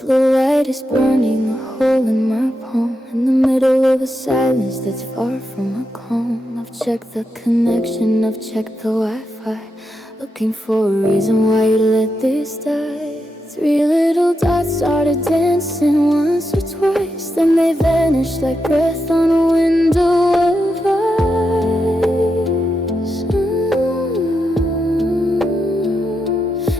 Blue light is burning a hole in my palm, in the middle of a silence that's far from a calm. I've checked the connection, I've checked the Wi-Fi, looking for a reason why you let this die. Three little dots started dancing once or twice, then they vanished like breath on a window of ice.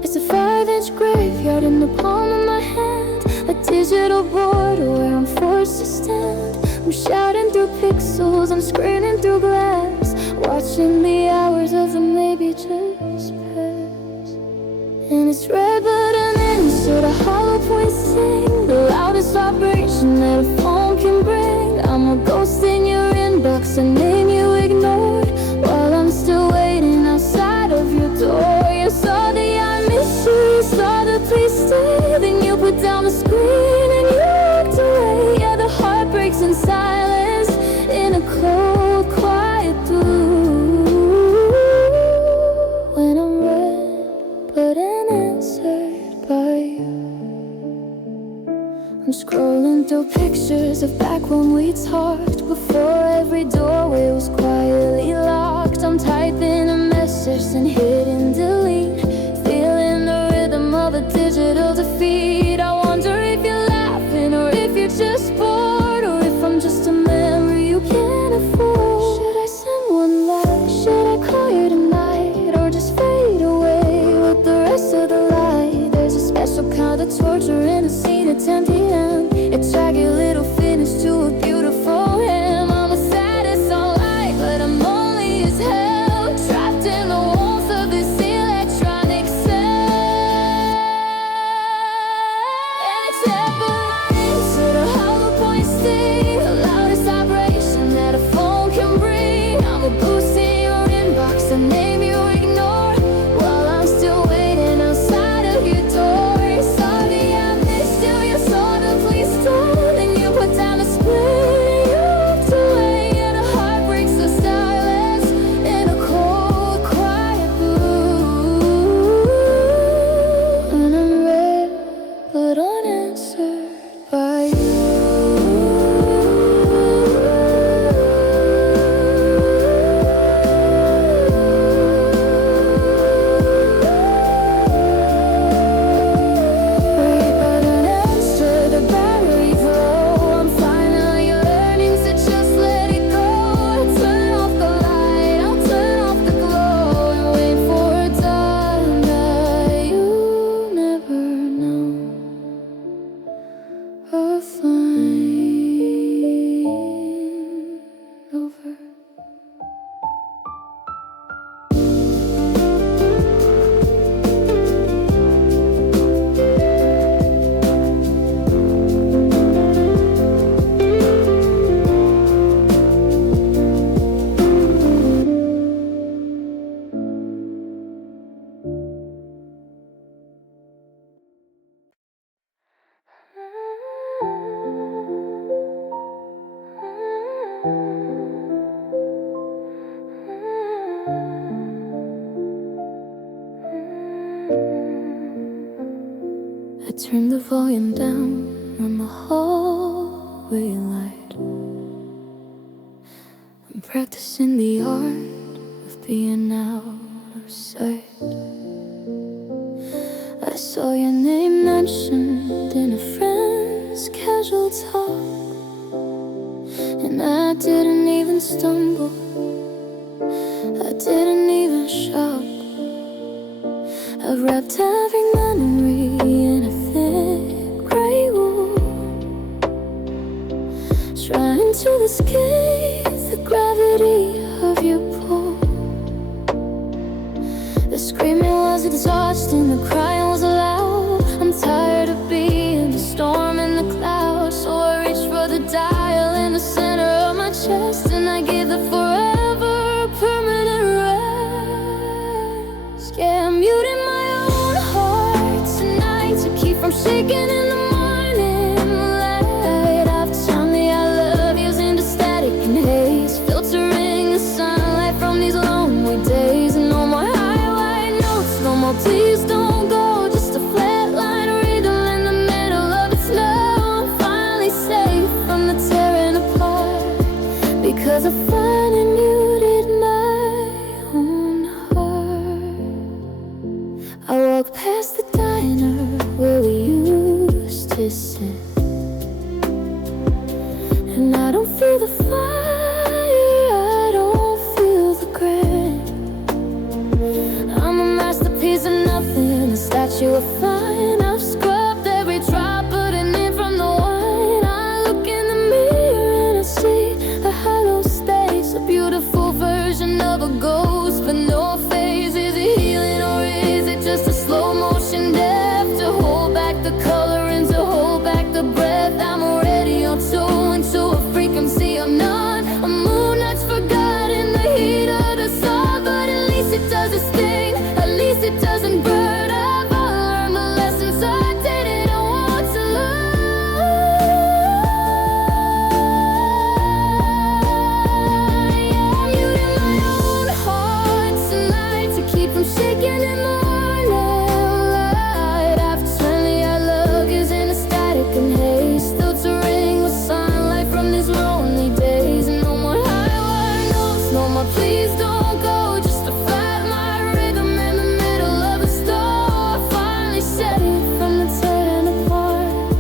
It's a 5-inch graveyard in the palm of my hand, a digital border where I'm forced to stand. I'm shouting through pixels, I'm screaming through glass, watching the hours of the maybe just pass. And it's red but unanswered, a hollow point sing, the loudest vibration that a phone can bring. I'm a ghost in your inbox, a name you ignored, while I'm still waiting outside of your door. You saw the I miss you, you saw the please stay, then you put down the screen and you walked away. Yeah, the heart breaks in silence, in a cold, quiet blue. When I'm red, but unanswered by you. I'm scrolling through pictures of back when we talked, before every doorway was quietly locked. I'm typing a message and hitting delete, feeling the rhythm of a digital defeat. I wonder if you're laughing or if you're just bored, or if I'm just a memory you can't afford. Should I send one light? Should I call you tonight? Or just fade away with the rest of the light? There's a special kind of torture in a scene at 10 p.m. It's drag your little finish to a beautiful hymn. I'm a saddest on light, but I'm lonely as hell, trapped in the walls of this electronic cell. And it's ever-lines to the hollow point sting, the loudest vibration that a phone can bring. I'm a ghost in your inbox, a name you ignore, while I'm still waiting outside of your door. Sorry I missed you, you saw the please stop, then you put down the split and you walked away. And a heart breaks the silence in a cold, quiet blue. And I'm red, but unanswered by you. Red but unanswered, the battery's low. I'm finally learning to just let it go. I'll turn off the light, I'll turn off the glow, and wait for a dawn that you never know of flying over. I turned the volume down on the hallway light. I'm practicing the art of being out of sight. I saw your name mentioned in a friend's casual talk, and I didn't even stumble, I didn't even shout. I wrapped every memory in a thick gray wool, trying to escape the gravity of your pull. The screaming was exhausting, the crying was loud. I'm tired of being the storm in the clouds, so I reached for the dial in the center of my chest, and I gave the forever a permanent rest. Yeah, I'm muting my own heart tonight to keep from shaking in the morning light. I've turned the I love yous into static and haze, filtering the sunlight from these lonely days. No more high white notes, no more please don't go, just a flat line rhythm in the middle of the because I finally muted my own heart. I walk past the diner where we used to sit, and I don't feel the fire, I don't feel the grit. I'm a masterpiece of nothing, a statue of fine. I've scrubbed every drop, putting in from the wine. I look in the mirror and I see a hollow space, a beautiful version of a ghost, but no face. Is it healing or is it just a slow motion death? To hold back the color and to hold back the breath. I'm already on two into a frequency I'm not. A moon that's forgotten the heat of the sun, but at least it does its thing, at least it doesn't burn. I've learned the lessons I didn't want to learn. Yeah, I'm muting my own heart tonight to keep from shaking in the morning light. After suddenly our love is in a static and haze, filtering with sunlight from these lonely days. No more highwire notes, no more please don't go, just to fight my rhythm in the middle of a storm. I finally set it from the tearing apart,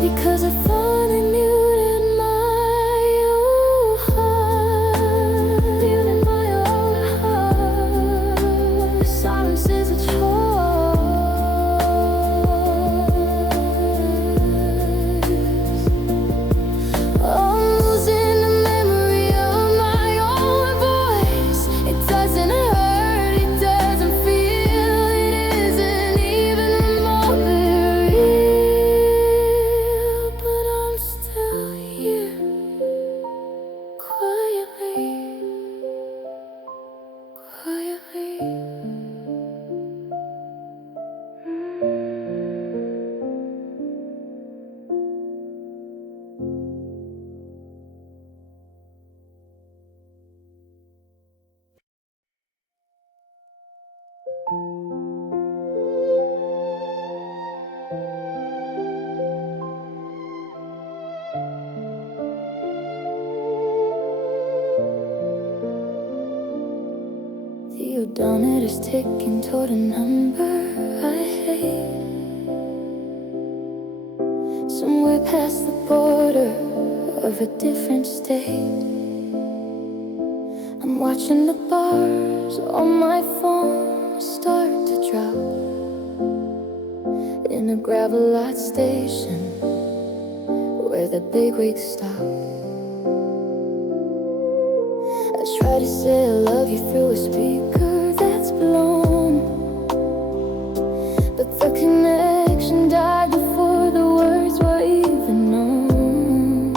because I finally muted my own heart. Muted my own heart. Silence is a choice. I'm losing the memory of my own voice. It doesn't hurt, it doesn't feel, it isn't even remotely real. But I'm still here, quietly, quietly. The odometer's ticking toward a number I hate, somewhere past the border of a different state. I'm watching the bars on my phone start to drop in a gravel lot station where the bigwigs stop. I try to say I love you through a speaker that's blown, but the connection died before the words were even known.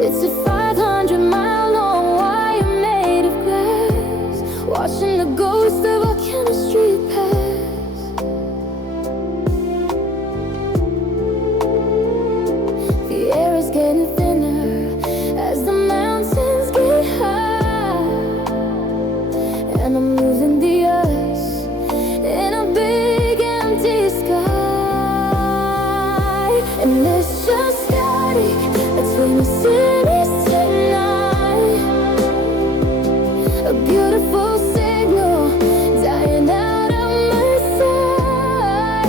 It's a 500-mile long wire made of glass, watching the ghost of our chemistry pass. The air is getting thinner as the mountains get high, and I'm losing the us in a big empty sky. And it's just static between the cities tonight, a beautiful signal dying out of my sight.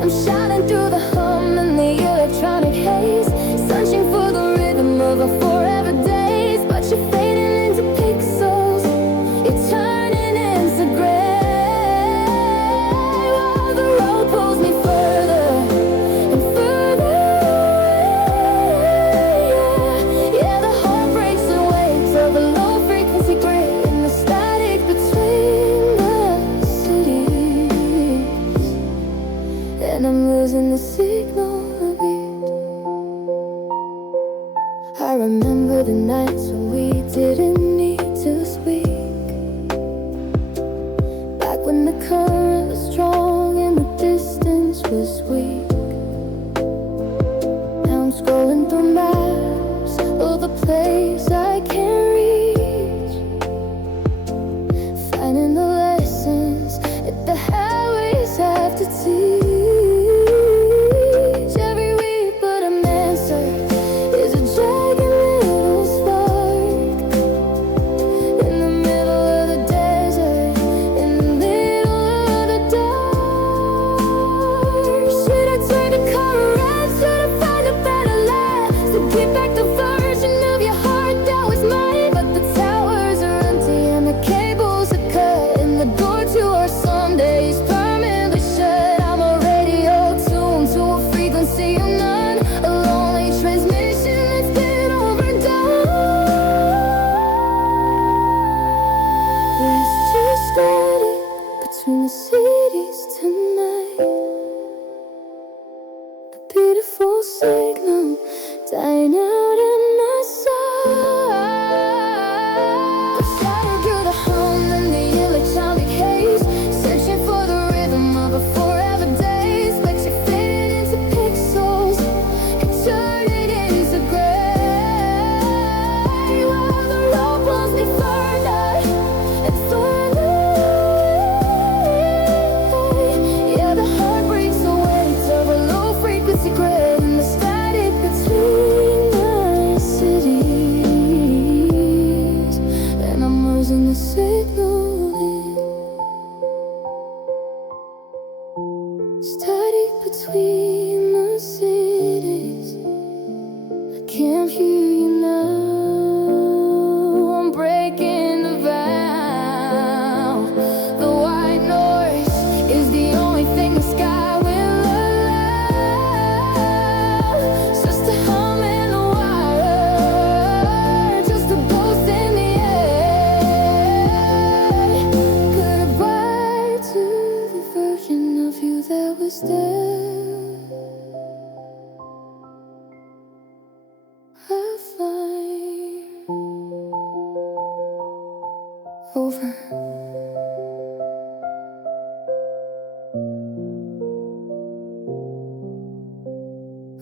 I'm shouting through the hum and the electronic haze, searching for the rhythm of our forever days. But you're fading into pixels, you're turning into gray, while the road pulls me further and further away. Yeah, the heart breaks the waves of a low frequency grid in the static between the cities, and I'm losing the signal a bit. I remember the nights when we didn't need to speak, back when the current was strong and the distance was weak. Now I'm scrolling through maps of the place I can't reach, finding the lessons that the highways have to teach. Every week but I'm answered is a dragon Studied between the cities, I can't hear you now. I'm breaking the vow. The white noise is the only thing the sky will allow. It's just a hum in the wire, just a ghost in the air. Goodbye to the version of you that was there. I fly over,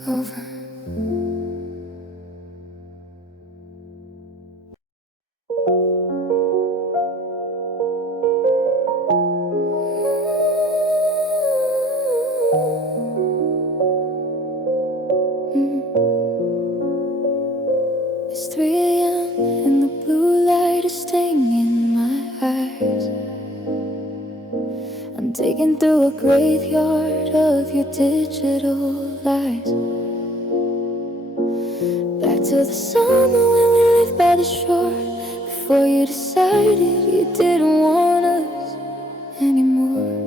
over. It's 3 a.m. and the blue light is staying in my eyes. I'm digging through a graveyard of your digital lies. Back to the summer when we lived by the shore, before you decided you didn't want us anymore.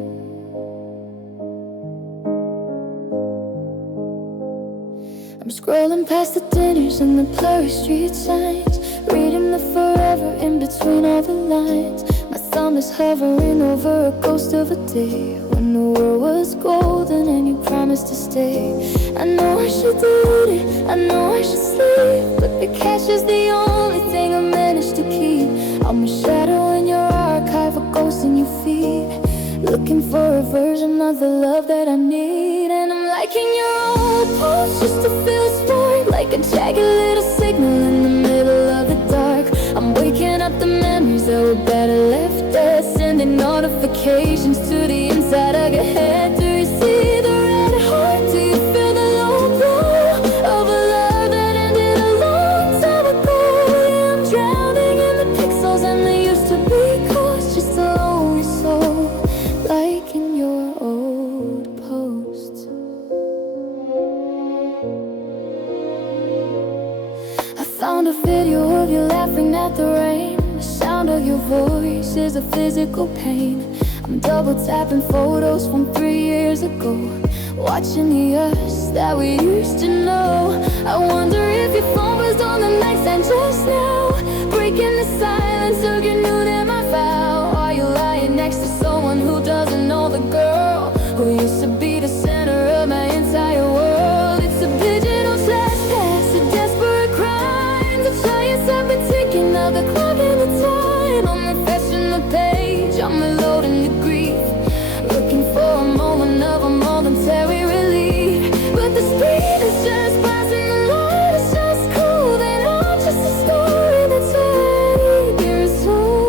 I'm scrolling past the dinners and the blurry street signs, reading the forever in between all the lines. My thumb is hovering over a ghost of a day when the world was golden and you promised to stay. I know I should delete it, I know I should sleep, but the cash is the only thing I managed to keep. I'm a shadow in your archive, a ghost in your feed, looking for a version of the love that I need. And I'm liking your old post just to feel a spark, like a jagged little signal in the middle of the dark. I'm waking up the memories that were better left dead, sending notifications to the inside of your head. Do you see the red heart? Do you feel the low blow of a love that ended a long time ago? Yeah, I'm drowning in the pixels and they used to be close, just a lonely soul, like in your old posts. I found a video of you laughing at the rain. The sound of your voice is a physical pain. I'm double tapping photos from 3 years ago, watching the us that we used to know. I wonder if your phone was on the nightstand just now, breaking the silence of your new name I vow. Are you lying next to someone who doesn't know the girl who used to be the center of my entire world? It's a digital slash pass, a desperate crime. The giants have been thinking of the clock and the time. I'm refreshing the page, I'm reloading the grief, looking for a moment of a momentary relief. But the speed is just passing, the light is just cool, and I'm just a story that's 8 years old.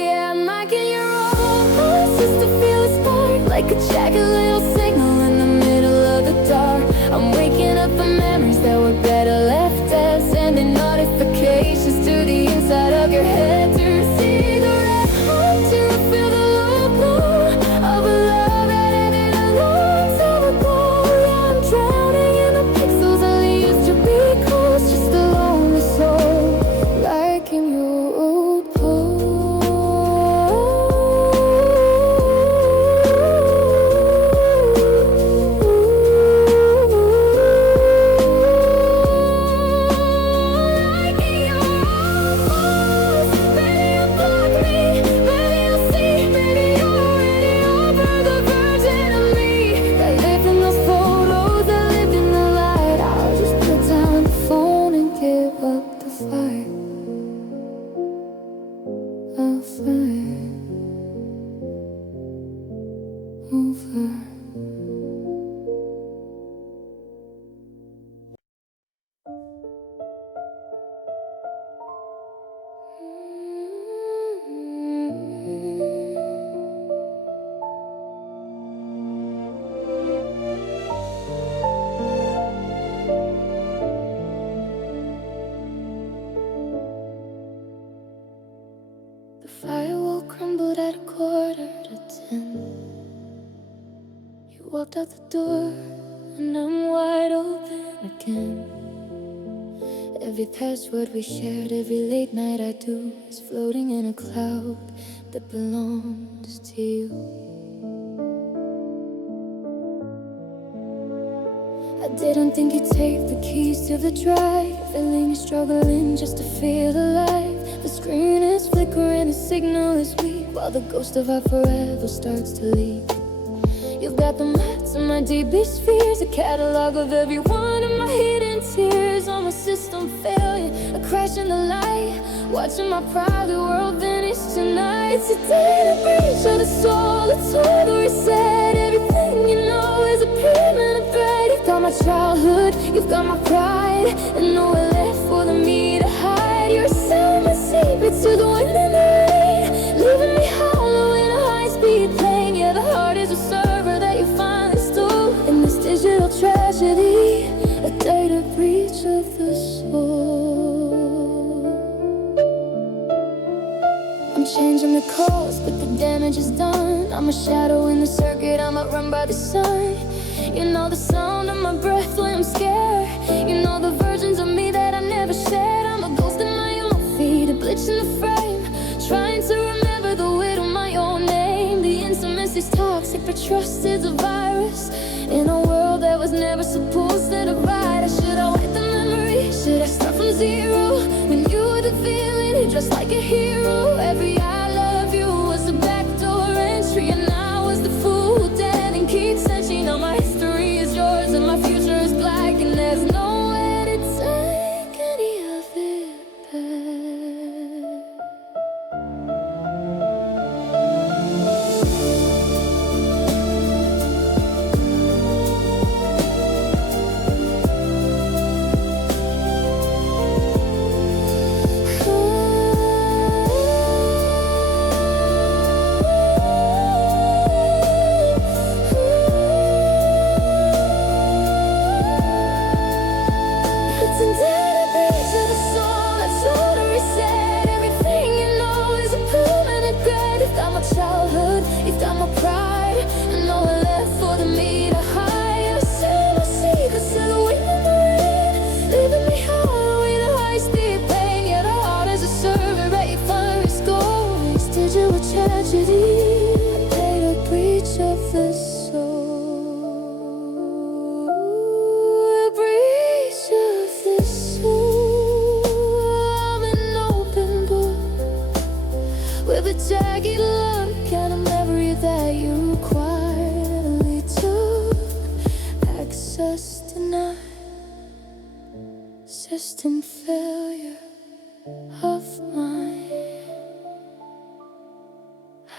Yeah, I'm liking your old voice just to feel a spark, like a jagged little signal in the middle of the dark. I'm waking up the memories that were better left dead, sending notifications to the inside of your head. Do you see the red heart? Do you feel the low blow of a love that ended a long time ago? Yeah, I'm drowning in the pixels and they used to be close, just a lonely soul, like in your old The firewall world crumbled at 9:45. You walked out the door, and I'm wide open again. Every password we shared, every late night I do, is floating in a cloud that belongs to you. I didn't think you'd take the keys to the drive, feeling you're struggling just to feel alive. The screen is flickering, the signal is weak, while the ghost of our forever starts to leak. You've got the maps of my deepest fears, a catalog of every one of my hidden tears. On my system failure, a crash in the light, watching my private world vanish tonight. It's a data breach of the soul, a total reset. Everything you know is a permanent threat. You've got my childhood, you've got my pride, and nowhere left for me to hide. You're selling my secrets to the wind and the rain, leaving me hollow in a high-speed plane. Yeah, the heart is a server that you finally stole in this digital tragedy, a data breach of the soul. I'm changing the course, but the damage is done. I'm a shadow in the circuit, I'm outrun by the sun. You know the sound of my breath when I'm scared. You know the versions of me that I never shared. I'm a ghost in my own feet, a glitch in the frame, trying to remember the weight of my own name. The intimacy's toxic, but trust is a virus in a world that was never supposed to divide. I should have wiped the memory, should I start from zero? When you were the villain, dressed like a hero. Every I love you was a backdoor entry, and I was the fool who dead and keeps searching. All my history is yours and my future is black, and there's no way to take any of it back. You've got my pride, and nowhere left for me to hide. You sell my secrets to the wind and the rain, leaving me hollow in a high-speed plane. Yeah, the heart is a server at your finest goal. It's digital tragedy, a data breach of the soul, a breach of the soul. I'm an open book with a jagged look and a memory that you quietly took. Access denied, system failure of mine.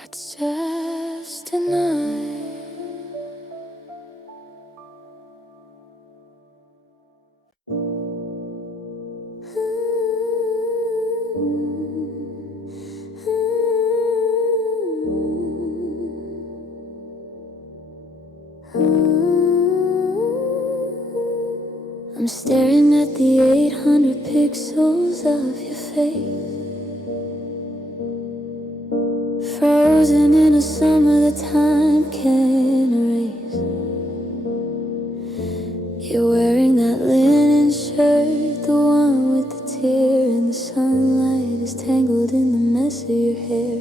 Access denied. I'm staring at the 800 pixels of your face, frozen in a summer that time can't erase. You're wearing that linen shirt, the one with the tear, and the sunlight is tangled in the mess of your hair.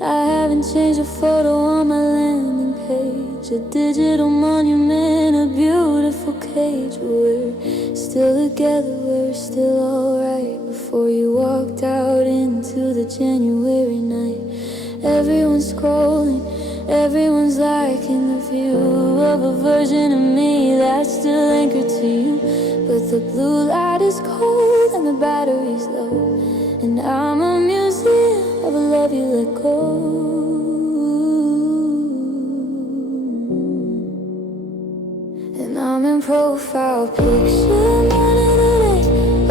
I haven't changed a photo on my landing page, a digital monument, a beautiful cage. We're still together, we're still alright. Before you walked out into the January night, everyone's scrolling, everyone's liking the view of a version of me that's still anchored to you. But the blue light is cold and the battery's low, and I'm a museum of a love you let go. And I'm in profile picture, none of the day,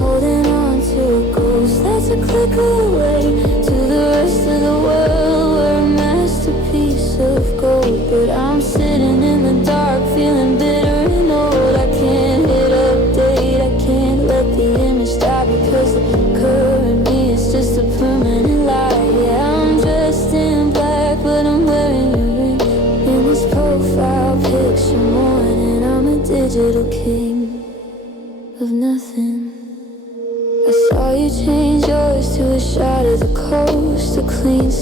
holding on to a ghost that's a click away. To the rest of the world, we're a masterpiece of gold. But I'm sitting in the dark, feeling bitter and old. I can't hit update, I can't let the image die, because the current me is just a permanent lie. Yeah, I'm dressed in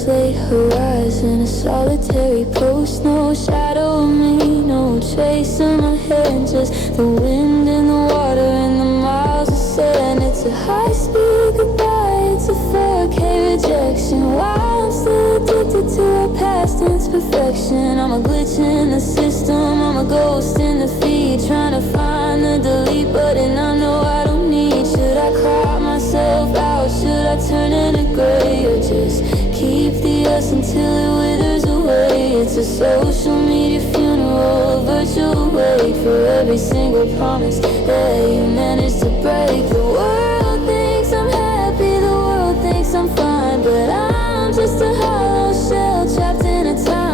first late horizon, a solitary post, no shadow of me, no trace of my head, just the wind and the water and the miles of sand. It's a high-speed goodbye, it's a 4K rejection. Why I'm still addicted to our past tense perfection. I'm a glitch in the system, I'm a ghost in the feed, trying to find the delete button I know I don't need. Should I crop myself out? Should I turn into gray? Or just keep the us until it withers away? It's a social media funeral, a virtual wake for every single promise that you managed to break. The world thinks I'm happy, the world thinks I'm fine, but I'm just a hollow shell trapped in a timeline.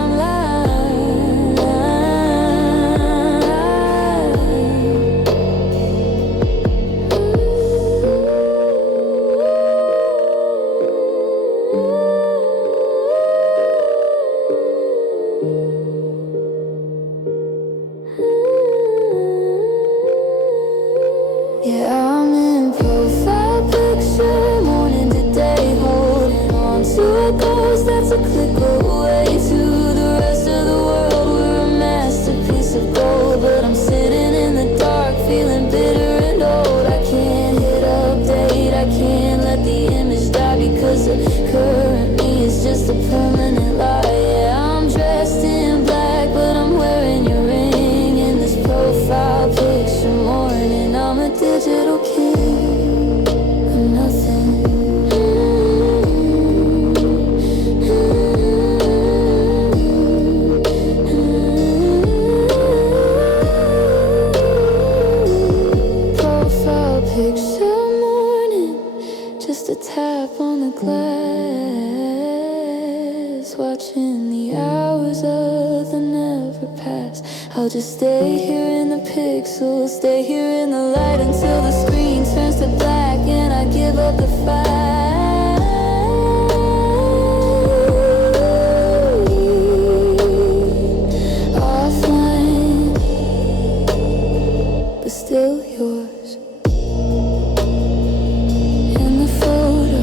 Yeah, I'm in profile picture, morning to day, holding on to a ghost that's a click away. To the rest of the world, we're a masterpiece of gold, but I'm sitting in the dark, feeling bitter and old. I can't hit update, I can't let the image die, because the current me is just a permanent lie. Yeah, I'm dressed in black, but I'm wearing your ring in this profile picture morning. I'm a digital king of nothing. Profile picture morning, just a tap on the glass, watching the hours of the never pass. I'll just stay here in the pixels, stay here in the light until the screen turns to black and I give up the fight. Offline, but still yours. In the photo,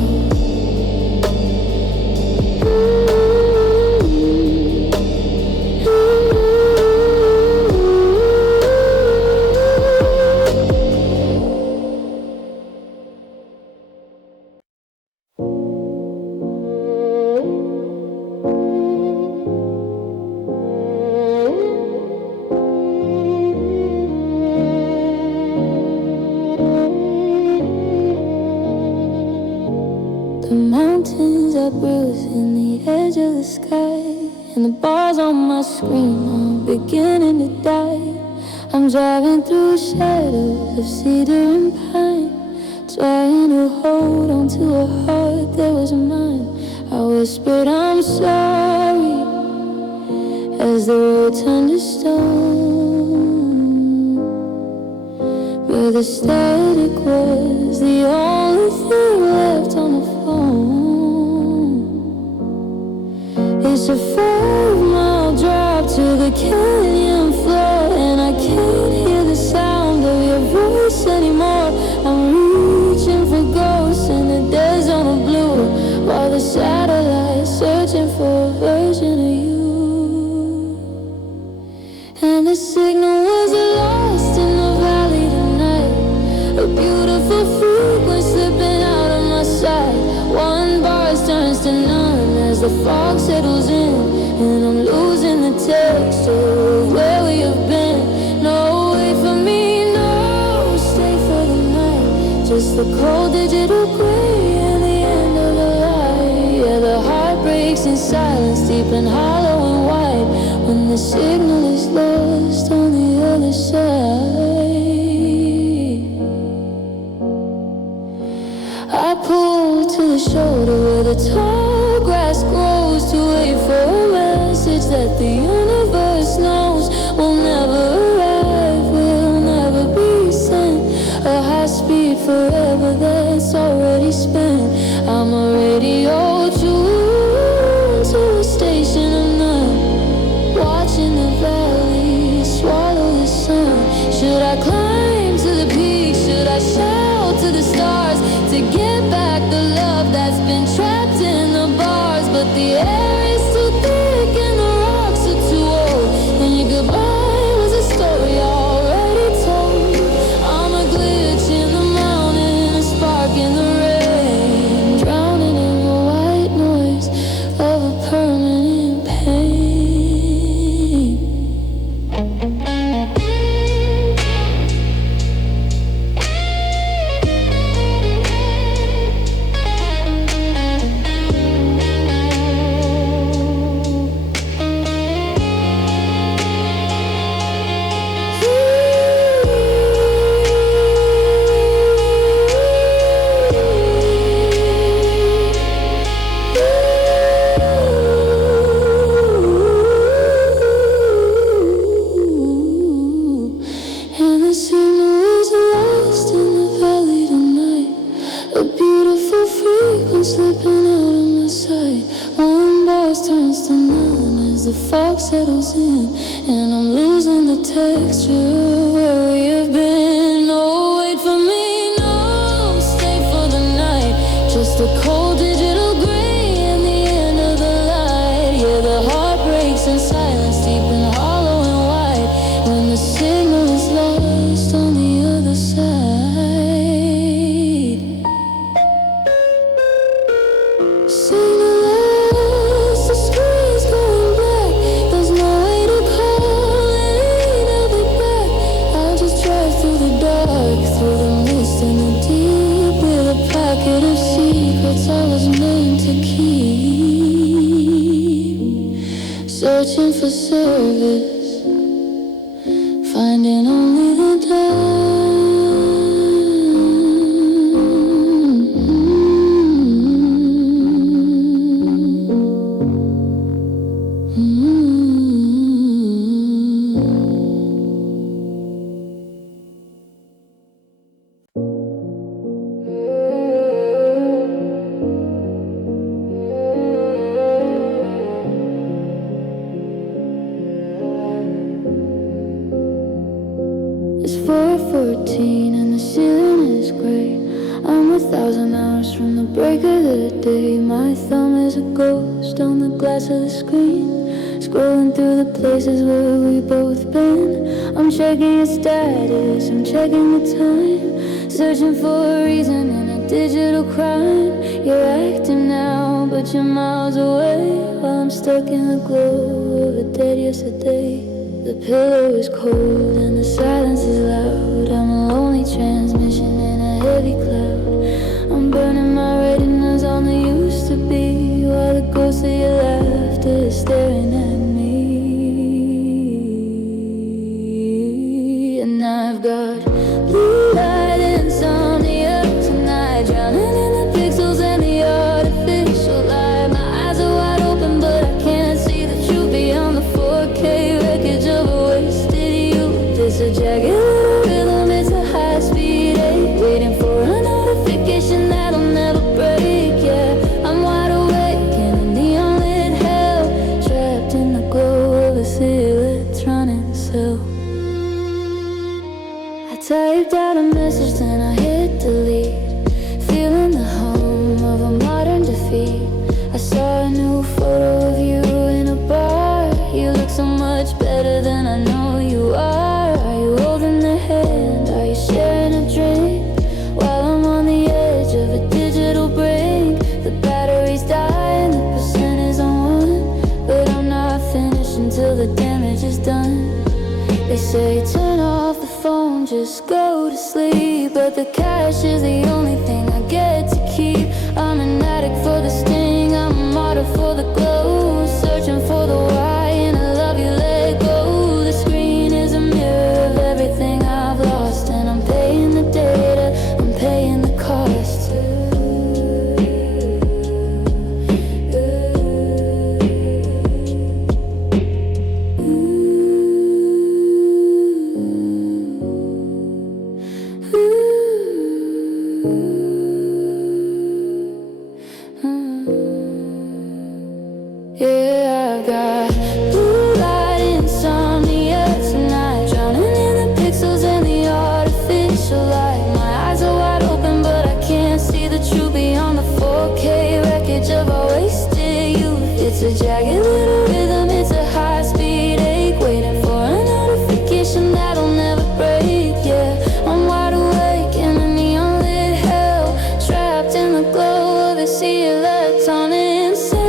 the mountains are bruising the edge of the sky, and the bars on my screen are beginning to die. I'm driving through shadows of cedar and pine, trying to hold on to a heart that was mine. I whispered I'm sorry as the road turned to stone, but the static was the only thing left on the phone. It's a 5-mile drive to the canyon floor, and I can't hear the sound of your voice anymore. I'm reaching for ghosts in the desert of blue, while the satellites searching for a version of you. And the signal was lost in the valley tonight, a beautiful frequency slipping out of my sight. One bar turns to none as the fog settles in, and I'm losing the texture of where we have been. No, wait for me, no, stay for the night. Just the cold digital gray and the end of the light. Yeah, the heart breaks in silence, deep and hollow and wide, when the signal is lost on the other side. I pull to the shoulder where the tall grass grows, to wait for a message that the universe knows will never arrive, will never be sent. A high speed forever that's already spent. I'm a radio tuned to a station of none, watching the valley swallow the sun. Should I climb to the peak? Should I shout to the stars to get back the love that's been trapped in as the fog settles in, and I'm losing the texture where you've been. Oh, wait for me, no, stay for the night. Just a cold digital gray and the end of the light. Yeah, the heart breaks in silence, deep and hollow and wide, when the signal is lost on the other side. Signalless, the screen's going black. There's no way to call it, I'll be back. I'll just drive through the dark, through the mist and the deep, with a packet of secrets I was meant to keep. Searching for service, finding only the dark. It's 4:14 and the ceiling is gray. I'm 1,000 hours from the break of the day. My thumb is a ghost on the glass of the screen, scrolling through the places where we both been. I'm checking your status, I'm checking the time, searching for a reason in a digital crime. You're acting now, but you're miles away, while I'm stuck in the glow of a dead yesterday. The pillow is cold and the silence is loud. I'm a lonely transmission in a heavy cloud. I'm burning my retinas on the used to be, while the ghost of your laughter is staring at me. And I've got blue light insomnia tonight, drowning in the pixels and the artificial light. My eyes are wide open, but I can't see the truth beyond the 4K wreckage of a wasted youth. It's a jagged little rhythm, it's a high-speed ache, waiting for a notification that'll never break. Yeah, I'm wide awake in a neon-lit hell, trapped in the glow of a electronic cell. I typed out a message, then I hit delete, feeling the hum of a modern defeat. I saw a new photo of you in a bar. You look so much better than I know you are. Are you holding the hand? Are you sharing a drink? While I'm on the edge of a digital break, the battery's dying, the percent is on 1, but I'm not finished until the damage is done. They say turn off the phone, just go to sleep, but the cash is the only thing I get to keep. I'm an addict for the sting, I'm a martyr for the glow, searching for the why in a love you let go. The screen is a mirror of everything I've lost, and I'm paying the data, I'm paying the cost. Yeah, I've got blue light insomnia tonight, drowning in the pixels and the artificial light. My eyes are wide open, but I can't see the truth beyond the 4K wreckage of our wasted youth. It's a jagged little rhythm, it's a high-speed ache, waiting for a notification that'll never break. Yeah, I'm wide awake in a neon-lit hell, trapped in the glow of this electronic cell.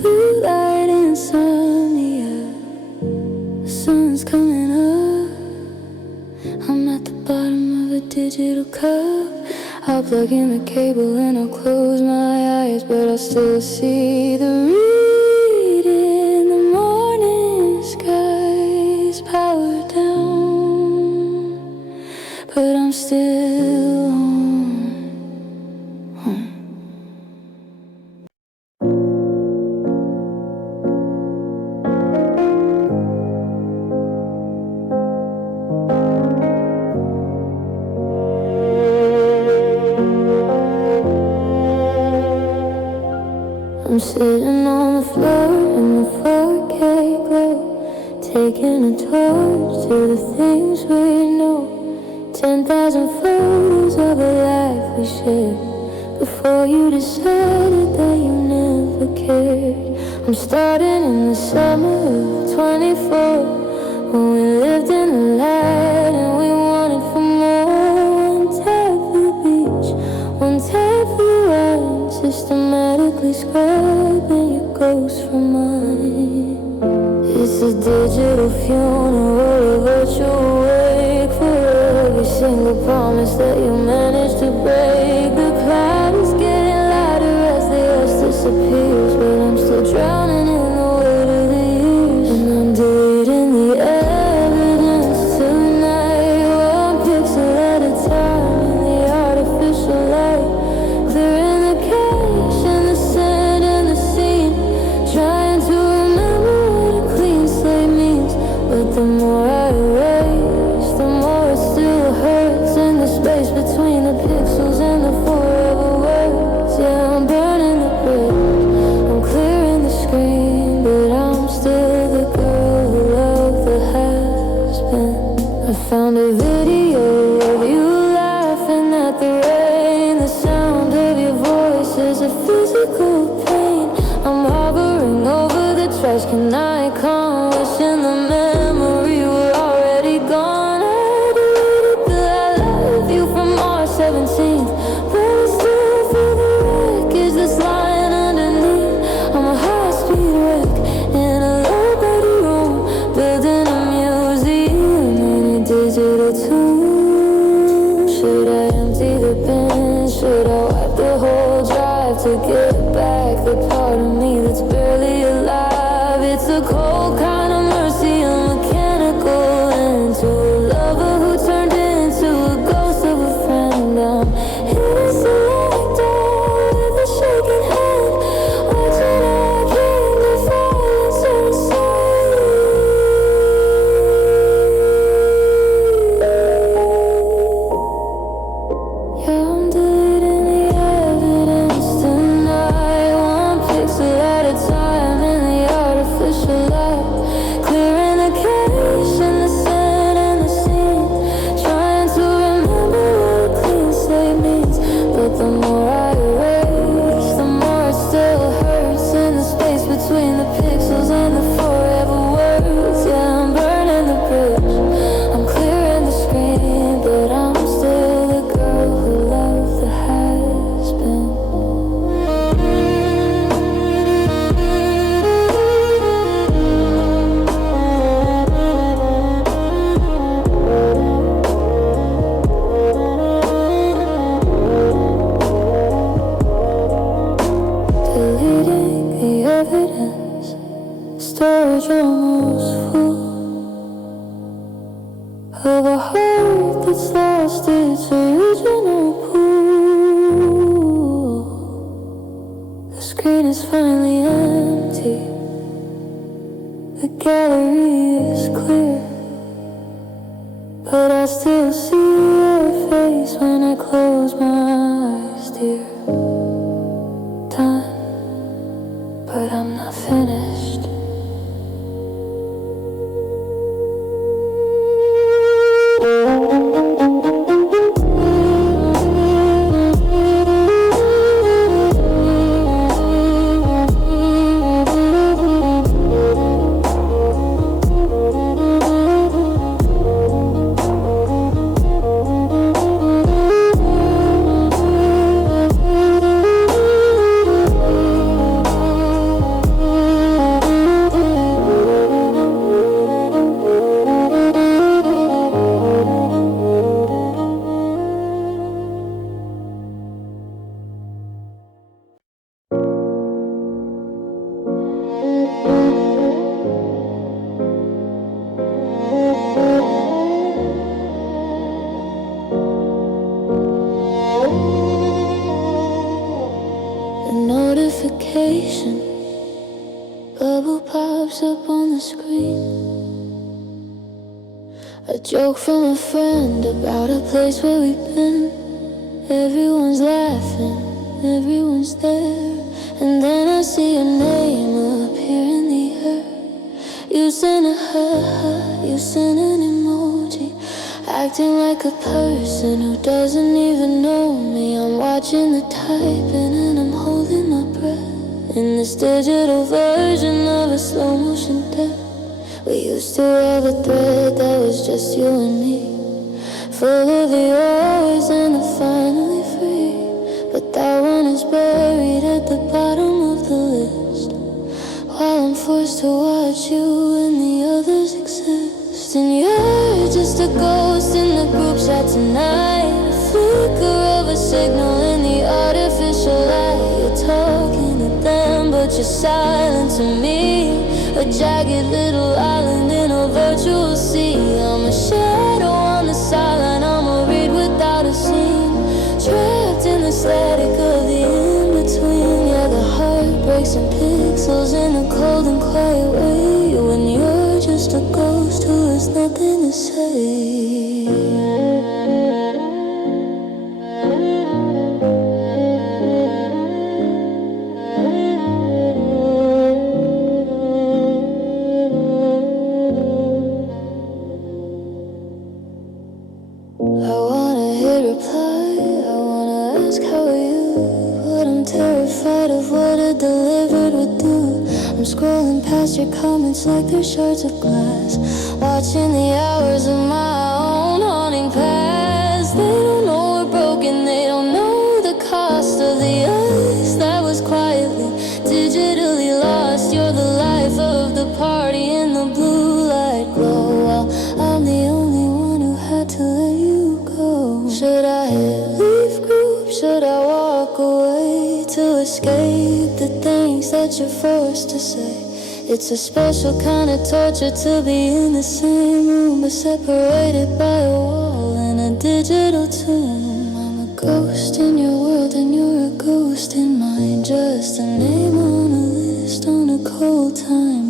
Blue light insomnia, the sun's coming up. I'm at the bottom of a digital cup. I'll plug in the cable and I'll close my eyes, but I'll still see the read in the morning skies, power down, but I'm still on. I'm sitting on the floor in the 4K glow, taking a torch to the things we know. 10,000 photos of a life we shared before you decided that you never cared. I'm starting in the summer of 24, when we lived in the light and we wanted for more. One tap for the beach, one tap for the wine, systematically scrubbing your ghost from mine. It's a digital funeral, a virtual wake for every single promise that you managed to break. The cloud is getting lighter as the earth disappears, but I'm still drowning in the weight of the years. And I'm deleting the evidence tonight, one pixel at a time in the artificial light. Clearing the cache and the sand and the scene, trying to remember what a clean slate means. But the more I erase, the more it still hurts in the space between the pixels and the forever words. Yeah, I'm burning the bridge, I'm clearing the screen, but I'm still the girl who loved the has-been. I found a video of you laughing at the rain. The sound of your voice is a physical pain. I'm hovering over the trash can icon, wishing the memory were already gone. I deleted the I love you from March 17th, but I still feel the wreckage that's lying underneath. I'm a high-speed wreck in a low-body room, building a museum in a digital tomb. Should I empty the bin? Should I wipe the whole drive to get back the part of me that's barely alive? It's a cold kind of mercy, a mechanical end to a lover who turned into a ghost of a friend. I'm innocent like that with a shaking hand, watching our kingdom fall into sight. Yeah, I'm deleting the evidence tonight, one pixel at a time in the artificial light. Clearing the cache and the sand and the scene, trying to remember what a clean slate means. But the more I erase, the more it still hurts in the space between the pixels and the forever words. Yeah, I'm burning the bridge, I'm clearing the screen, but I'm still the girl who loved the has-been. Deleting the evidence, storage almost full, of a heart that's lost its original pool. The screen is finally empty, the gallery is clear, but I still see your face when I close my eyes, dear. Done, but I'm not finished. A notification bubble pops up on the screen. A joke from a friend about a place where we've been. Everyone's laughing, everyone's there, And then I see your name appear in the air. You send a ha, you send an emoji, acting like a person who doesn't even know me. I'm watching the typing and I'm holding my breath in this digital version of a slow motion death. We used to have a thread that was just you and me, full of the always and the finally free. But that one is buried at the bottom of the list, while I'm forced to watch you and the others exist. And you're just a ghost in the group chat tonight, a flicker of a signal in the artificial light. You're talking to them but you're silent to me, a jagged little island in a virtual sea. I'm a shadow on the sideline, I'm a read without a scene, trapped in the static of the in-between. Yeah, the heart breaks in pixels in a cold and quiet way, when you're just a ghost who has nothing to say. Scrolling past your comments like they're shards of glass, watching the hours of my own haunting past. They don't know we're broken, they don't know the cost of the ice that was quietly, digitally lost. You're the life of the party in the blue light glow, while I'm the only one who had to let you go. Should I leave group? Should I walk away to escape the things that you're forced to say? It's a special kind of torture to be in the same room, but separated by a wall and a digital tomb. I'm a ghost in your world and you're a ghost in mine, just a name on a list on a cold timeline.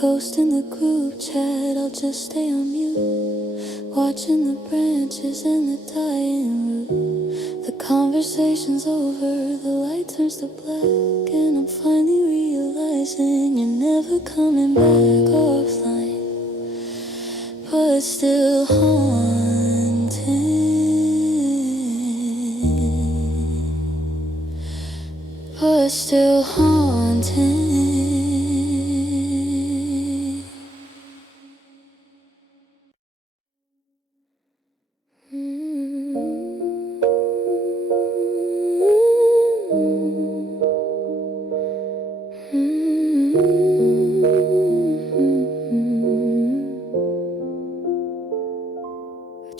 Ghost in the group chat, I'll just stay on mute, watching the branches and the dying root. The conversation's over, the light turns to black, and I'm finally realizing you're never coming back offline, but still haunting, but still haunting.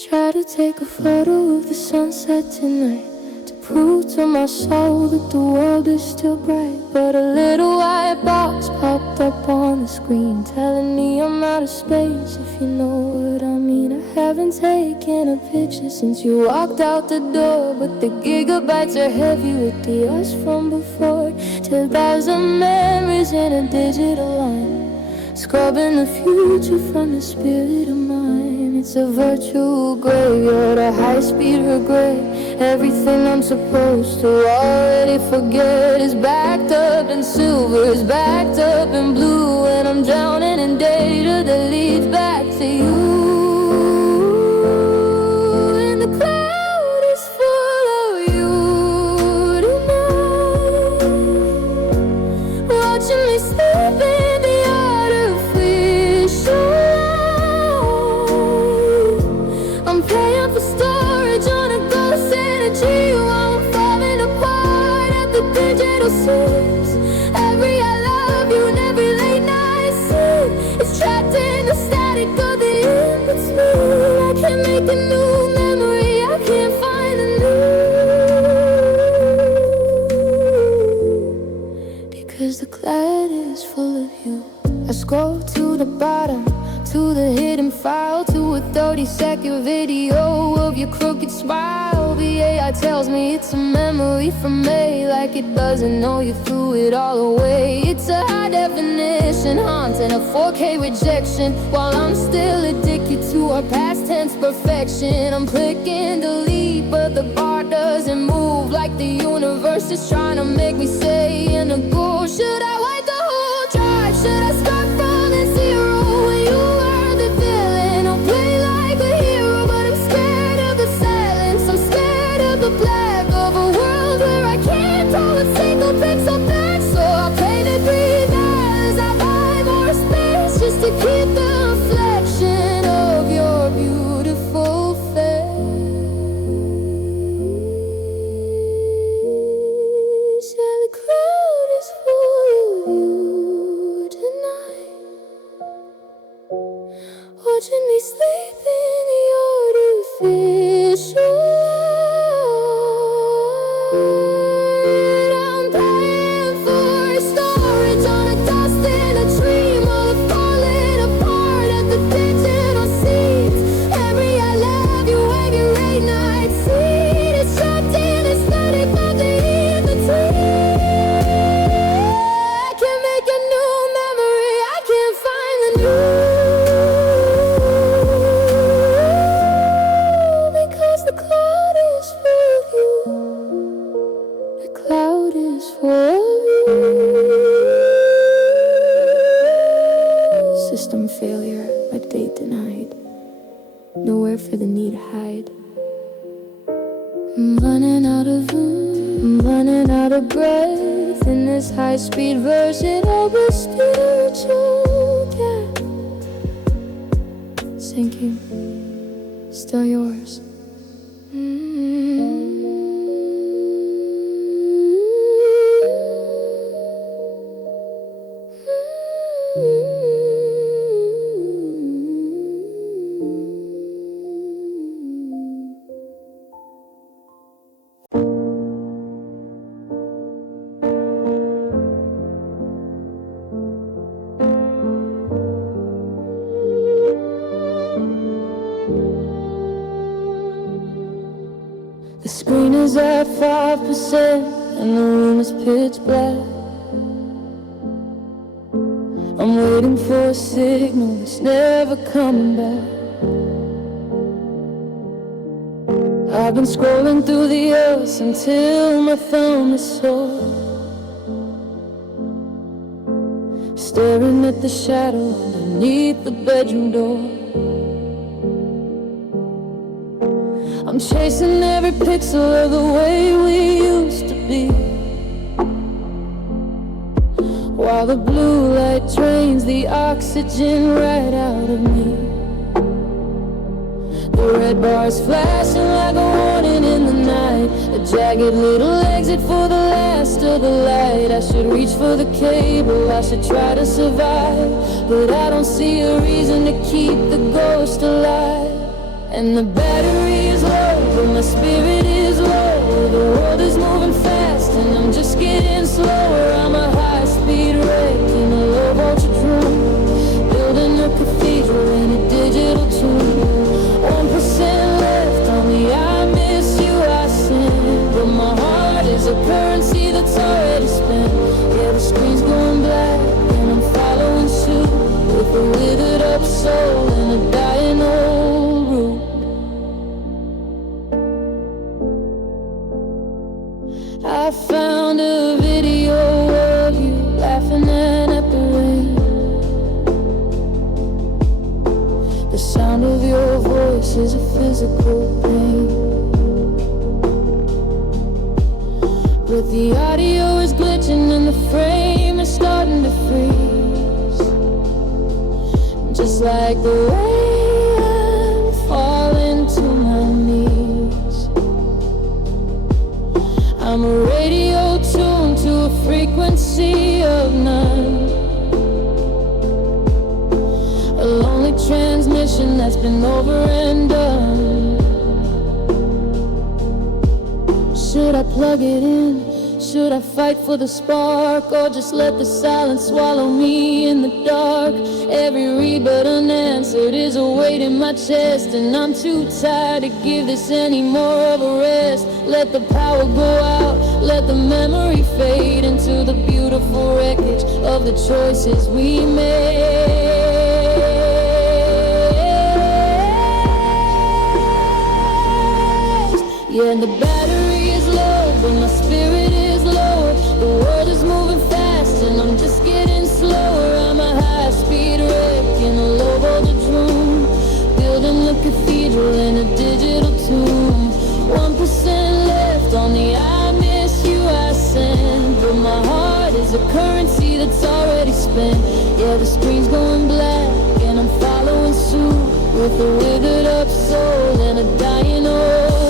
Try to take a photo of the sunset tonight, to prove to my soul that the world is still bright. But a little white box popped up on the screen, telling me I'm out of space, if you know what I mean. I haven't taken a picture since you walked out the door, but the gigabytes are heavy with the us from before. 10,000 memories in a digital line, scrubbing the future from the spirit of mine. It's a virtual graveyard, a high-speed regret. Everything I'm supposed to already forget is backed up in silver, is backed up in blue, and I'm drowning in data that leads back to you. And the cloud is full of you tonight, watching me sleep in the artificial I'm paying for storage on a ghost energy while I'm falling apart at the digital seams. Every I love you and every late night scene is trapped in the static of the in-between. I can't make a new memory, I can't find a new, because the cloud is full of you. I scroll to the bottom, to the hidden file, to a 30-second video of your crooked smile. The AI tells me it's a memory from May, like it doesn't know you threw it all away. It's a high definition haunt and a 4K rejection, while I'm still addicted to our past tense perfection. I'm clicking delete, but the bar doesn't move, like the universe is trying to make me say in a go. Should I wipe the whole drive? Should I start from zero when you were the villain? I'll play like a hero, but I'm scared of the silence. I'm scared of the black, of a world where I can't throw a single pixel back. So I'll paint it green as I buy more space, just to keep the reflection of your beautiful face. Yeah, the crowd is full of you tonight, watching me sleep in the artificial light. I'm paying for storage on a dust in a dream, all falling apart at the digital seams. Every I love you, every late night scene is trapped in a static of the in-between. I can't make a new memory, I can't find the new, because the cloud is full of you. The cloud is full of you. System failure, update denied. Nowhere for the need to hide. I'm running out of room, I'm running out of breath in this high-speed version of a spiritual gap. Sinking, still yours. The screen is at 5% and the room is pitch black. I'm waiting for a signal that's never coming back. I've been scrolling through the earth until my thumb is sore, staring at the shadow underneath the bedroom door. I'm chasing every pixel of the way we used to be, while the blue light drains the oxygen right out of me. The red bar's flashing like a warning in the night, a jagged little exit for the last of the light. I should reach for the cable, I should try to survive, but I don't see a reason to keep the ghost alive. And the battery is low, but my spirit is low. The world is moving fast and I'm just getting slower. I'm a high-speed wreck in a low-voltage room, building a cathedral in a digital tomb. 1% left on the I miss you I send, but my heart is a currency that's already spent. Yeah, the screen's going black and I'm following suit, with a withered up soul and a dying old root. I found a video of you laughing at the rain. The sound of your voice is a physical pain, but the audio is glitching and the frame is starting to freeze, just like the way I'm falling to sea of none. A lonely transmission that's been over and done. Should I plug it in? Should I fight for the spark, or just let the silence swallow me in the dark? Every read but unanswered is a weight in my chest, and I'm too tired to give this any more of a rest. Let the power go out, let the memory fade into the beautiful wreckage of the choices we made. Yeah, and the battery is low, but my spirit is low. The world is moving fast and I'm just getting slower. I'm a high-speed wreck in a low-voltage room, building a cathedral in a digital tomb. 1% left on the I miss you I send, but my heart is a currency that's already spent. Yeah, the screen's going black and I'm following suit, with a withered up soul and a dying old.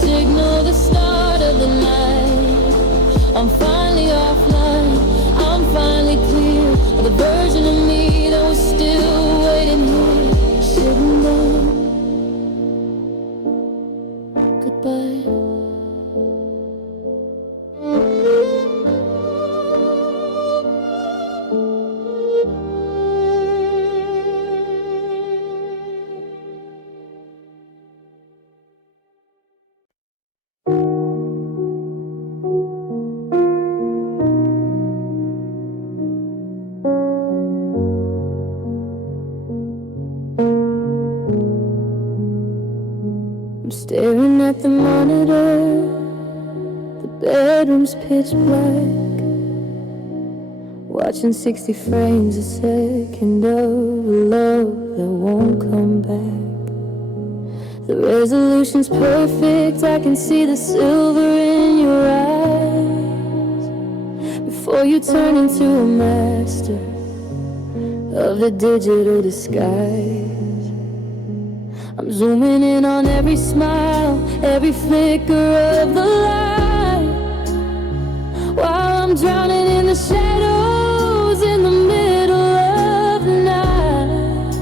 Signal, the start of the night. I'm finally offline, I'm finally clear of the version of me that was still waiting here, sitting down. Goodbye. Staring at the monitor, the bedroom's pitch black, watching 60 frames a second of a love that won't come back. The resolution's perfect, I can see the silver in your eyes, before you turn into a master of the digital disguise. I'm zooming in on every smile, every flicker of the light, while I'm drowning in the shadows in the middle of the night.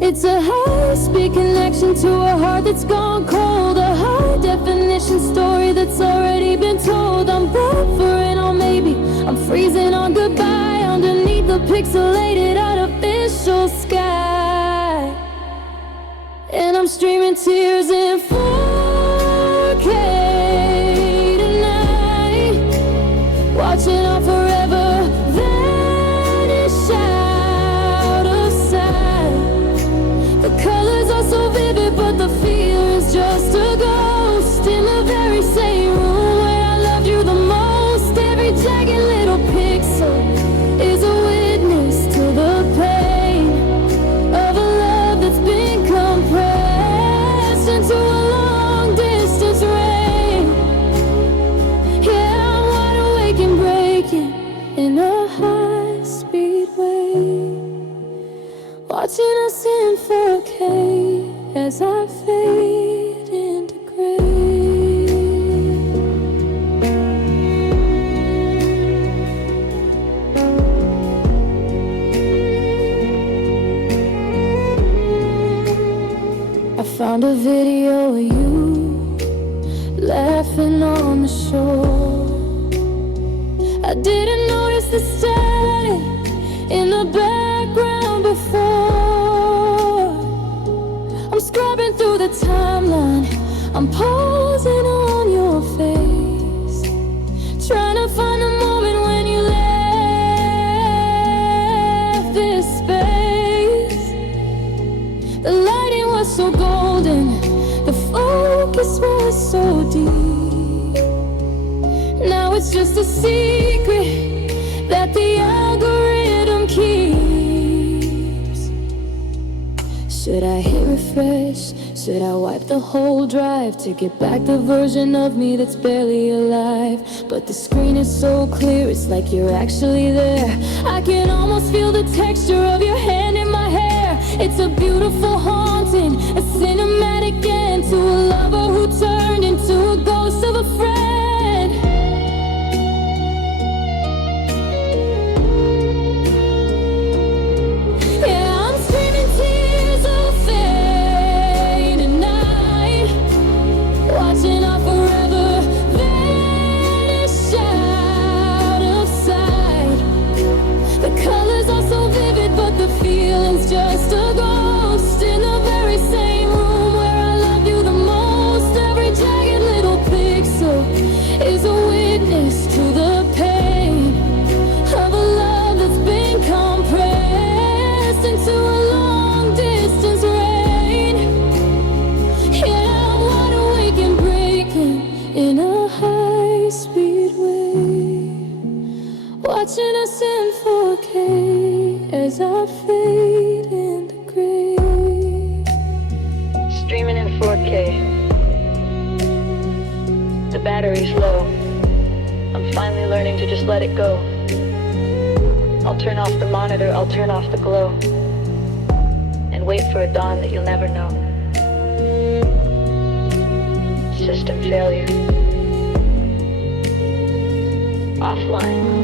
It's a high-speed connection to a heart that's gone cold, a high-definition story that's already been told. I'm buffering on maybe, I'm freezing on goodbye, underneath the pixelated artificial sky. And I'm streaming tears in 4K tonight, watching our forever vanish out of sight. The colors are so vivid, but the fear is just a ghost in the very same room where I loved you the most. Every jagged little pixel is a witness to the pain of a love that's been compressed into a long-distance rain. Yeah, I'm wide awake and breaking in a high-speed way, watching us in 4K as I fade into gray. I found a video of you laughing on the shore. I didn't notice the static in the background before. I'm scrubbing through the timeline, I'm pausing on your face, trying to find a moment when you left this space. The lighting was so golden, the focus was so deep. Now it's just a secret that the algorithm keeps. Should I hit refresh? Should I wipe the whole drive to get back the version of me that's barely alive? But the screen is so clear, it's like you're actually there. I can almost feel the texture of your hand in my hair. It's a beautiful haunting, a cinematic end to a lover who turned into a ghost of a friend. Just a ghost in the very same room where I love you the most. Every jagged little pixel is a witness to the pain of a love that's been compressed into a long distance rain. Yeah, I'm wide awake and breaking in a high-speed wave, watching us in 4K as I fade into gray. Streaming in 4K. The battery's low. I'm finally learning to just let it go. I'll turn off the monitor, I'll turn off the glow, and wait for a dawn that you'll never know. System failure. Offline.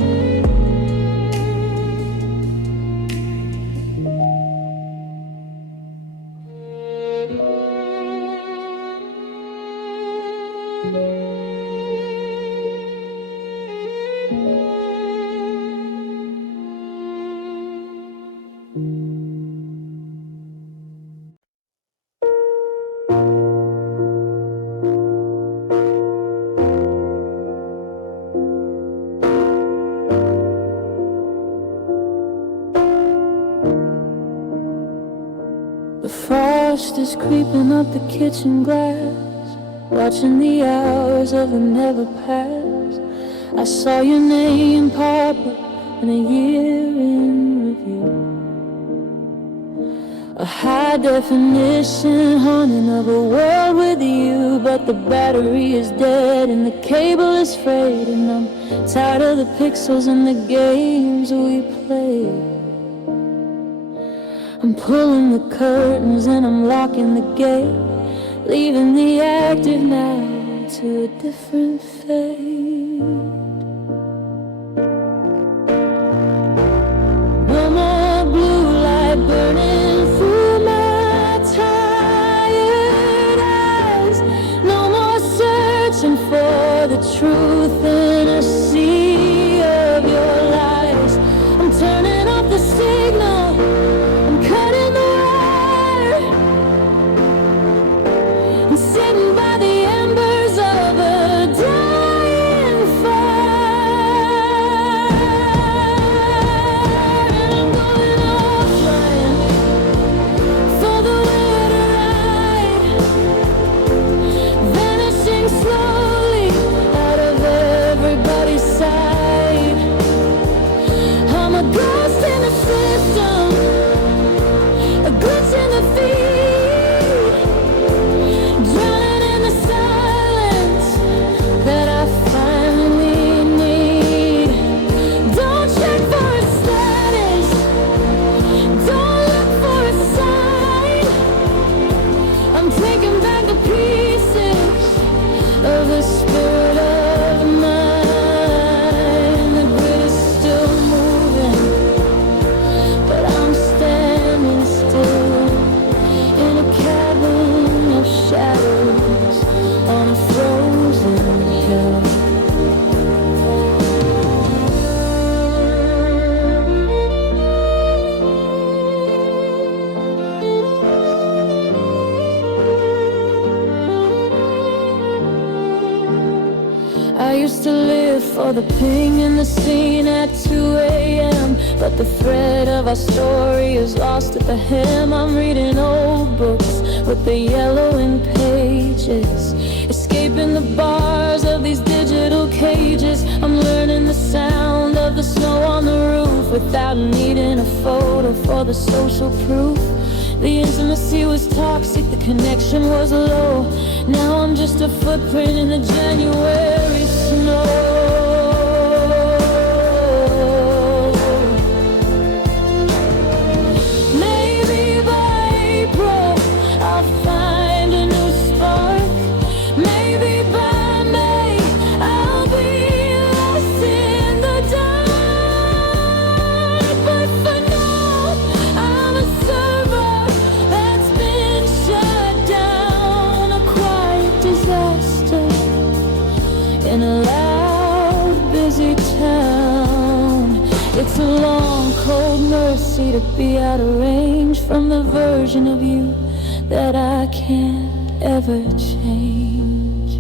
The frost is creeping up the kitchen glass, watching the hours of them never pass. I saw your name pop up in a year in review. A high definition haunting of a world with you, but the battery is dead and the cable is frayed, and I'm tired of the pixels and the games we play. I'm pulling the curtains and I'm locking the gate, leaving the active now to a different fate. No more blue light burning through my tired eyes. No more searching for the truth in a sea of your lies. I'm turning off the signal, sitting by the embers of a dying fire, and I'm going offline for the way to ride, vanishing slowly out of everybody's sight. I'm a ghost in the system, a glitch in the feed, of the spirit of mine. The grid is still moving, but I'm standing still in a cavern of shadows on a frozen hill. I used to live for the ping in the scene at 2 a.m., but the thread of our story is lost at the hem. I'm reading old books with the yellowing pages, escaping the bars of these digital cages. I'm learning the sound of the snow on the roof without needing a photo for the social proof. The intimacy was toxic, the connection was low. Now I'm just a footprint in the January snow. Maybe by April I'll find a new spark. Maybe by May I'll be lost in the dark. But for now I'm a server that's been shut down. A quiet disaster in a loud, busy town. It's a long, cold mercy to be out of range from the version of you that I can't ever change.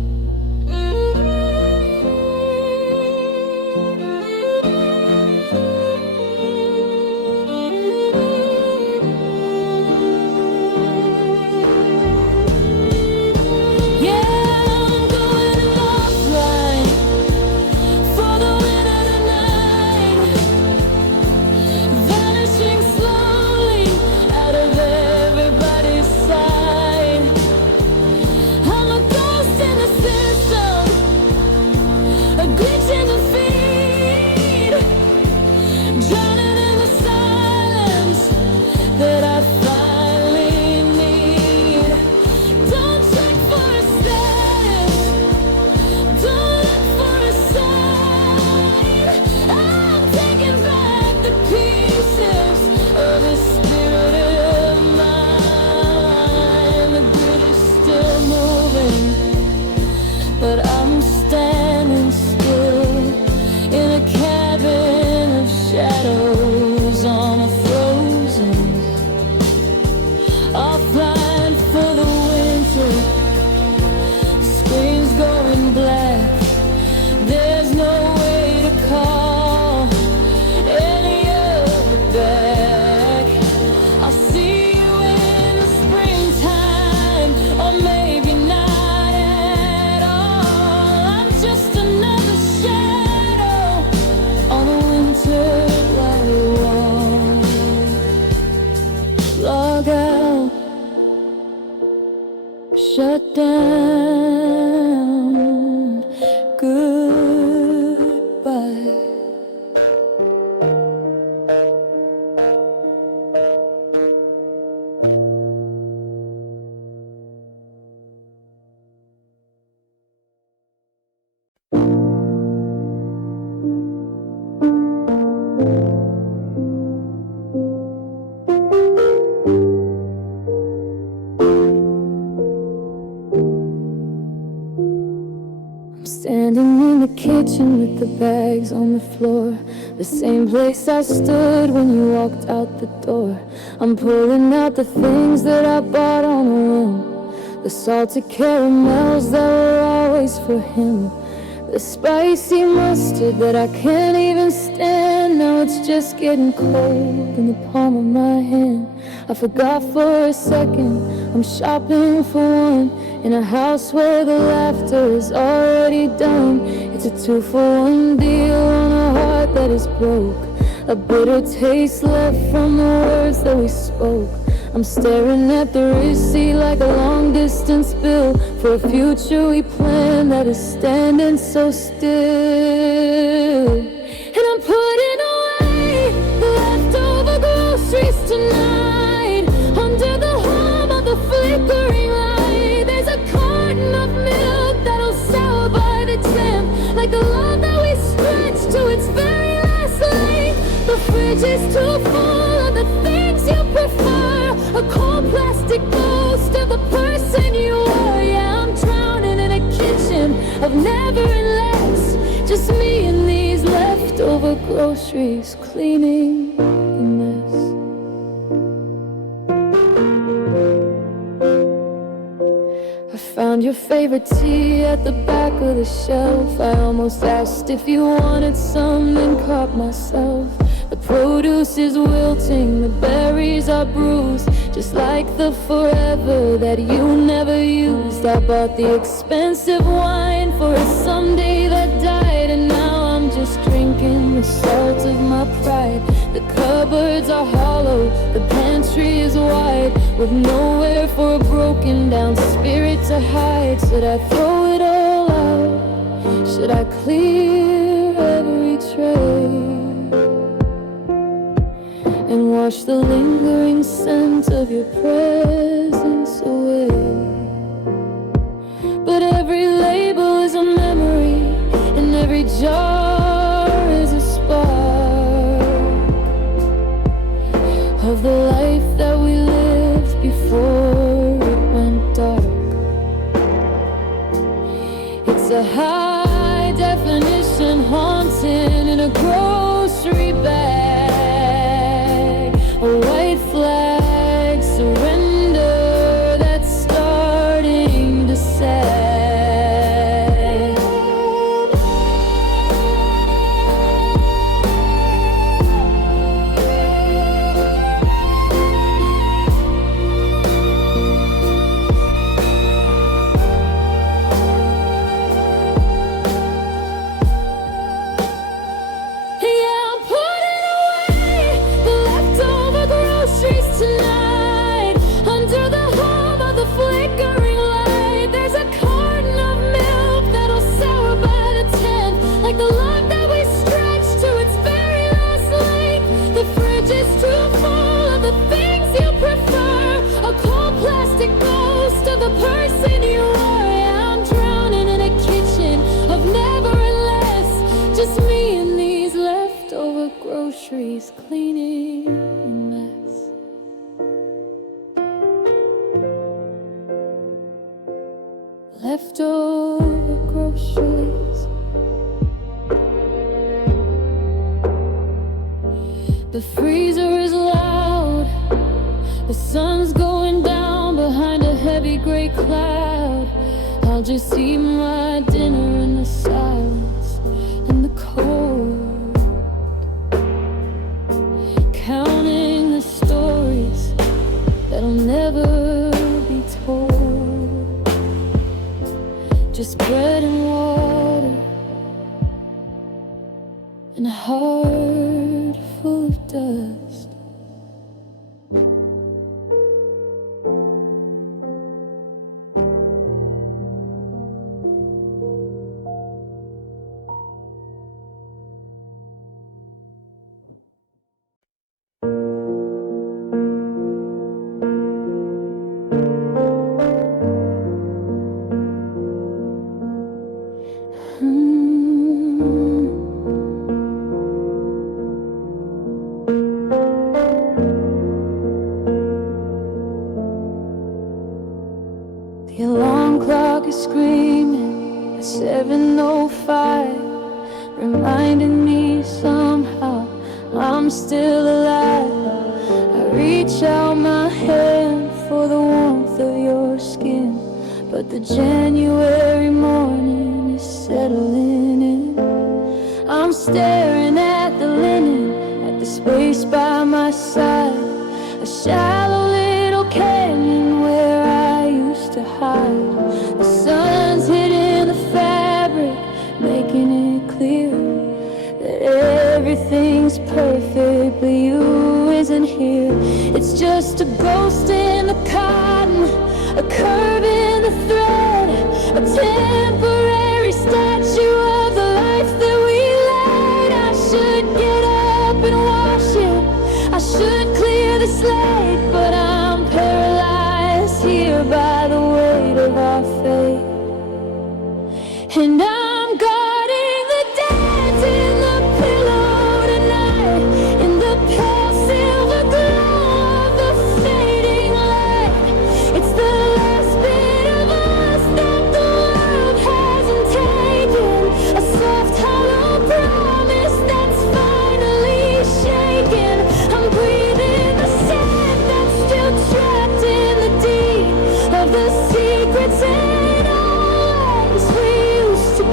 Shut down, goodbye. Standing in the kitchen with the bags on the floor, the same place I stood when you walked out the door. I'm pulling out the things that I bought on a whim, the salted caramels that were always for him, the spicy mustard that I can't even stand. Now it's just getting cold in the palm of my hand. I forgot for a second, I'm shopping for one, in a house where the laughter is already done. It's a 2-for-1 deal on a heart that is broke, a bitter taste left from the words that we spoke. I'm staring at the receipt like a long distance bill for a future we planned that is standing so still. And I'm putting away the leftover groceries tonight, under the hum of the flickering light. There's a carton of milk that'll sour by the 10th, like the love that we stretched to its very last length. The fridge is too full of the things you prefer, a cold plastic ghost of the person you were. Yeah, I'm drowning in a kitchen of never and less, just me and these leftover groceries cleaning the mess. I found your favorite tea at the back of the shelf. I almost asked if you wanted some, then caught myself. The produce is wilting, the berries are bruised, just like the forever that you never used. I bought the expensive wine for a someday that died, and now I'm just drinking the salt of my pride. The cup cupboards are hollow, the pantry is wide, with nowhere for a broken down spirit to hide. Should I throw it all out? Should I clear every tray and wash the lingering scent of your presence away? But every label is a memory, and every jar is a spark of the life that we lived before it went dark. It's a high definition haunting in a grocery bag, a white flag surrender that's starting to sag. Groceries cleaning a mess. Leftover groceries. The freezer is loud. The sun's going down behind a heavy gray cloud. I'll just eat my dinner in the silence and the cold. Counting the stories that'll never be told. Just bread and water and a heart full of dust. The alarm clock is screaming at 7:05, reminding me somehow I'm still alive. I reach out my hand for the warmth of your skin, but the January morning is settling in. I'm staring at the linen, at the space by my side, a shallow little canyon where I used to hide. The sun's hitting the fabric, making it clear that everything's perfect, but you isn't here. It's just a ghost in the cotton, a curve in the thread, a temporary statue of the life that we led. I should get up and wash it, I should clear the slate, but I'm paralyzed here by the weight of our fate. And I'm guarding the dead in the pillow tonight, in the pale silver glow of the fading light. It's the last bit of us that the world hasn't taken, a soft hollow promise that's finally shaken. I'm breathing the sand that's still trapped in the deep of the secrets and always we used to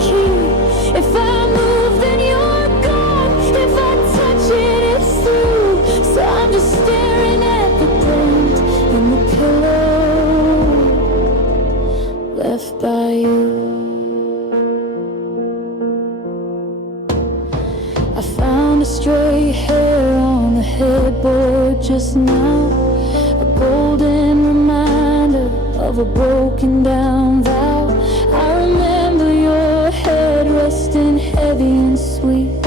headboard just now, a golden reminder of a broken down vow. I remember your head resting heavy and sweet,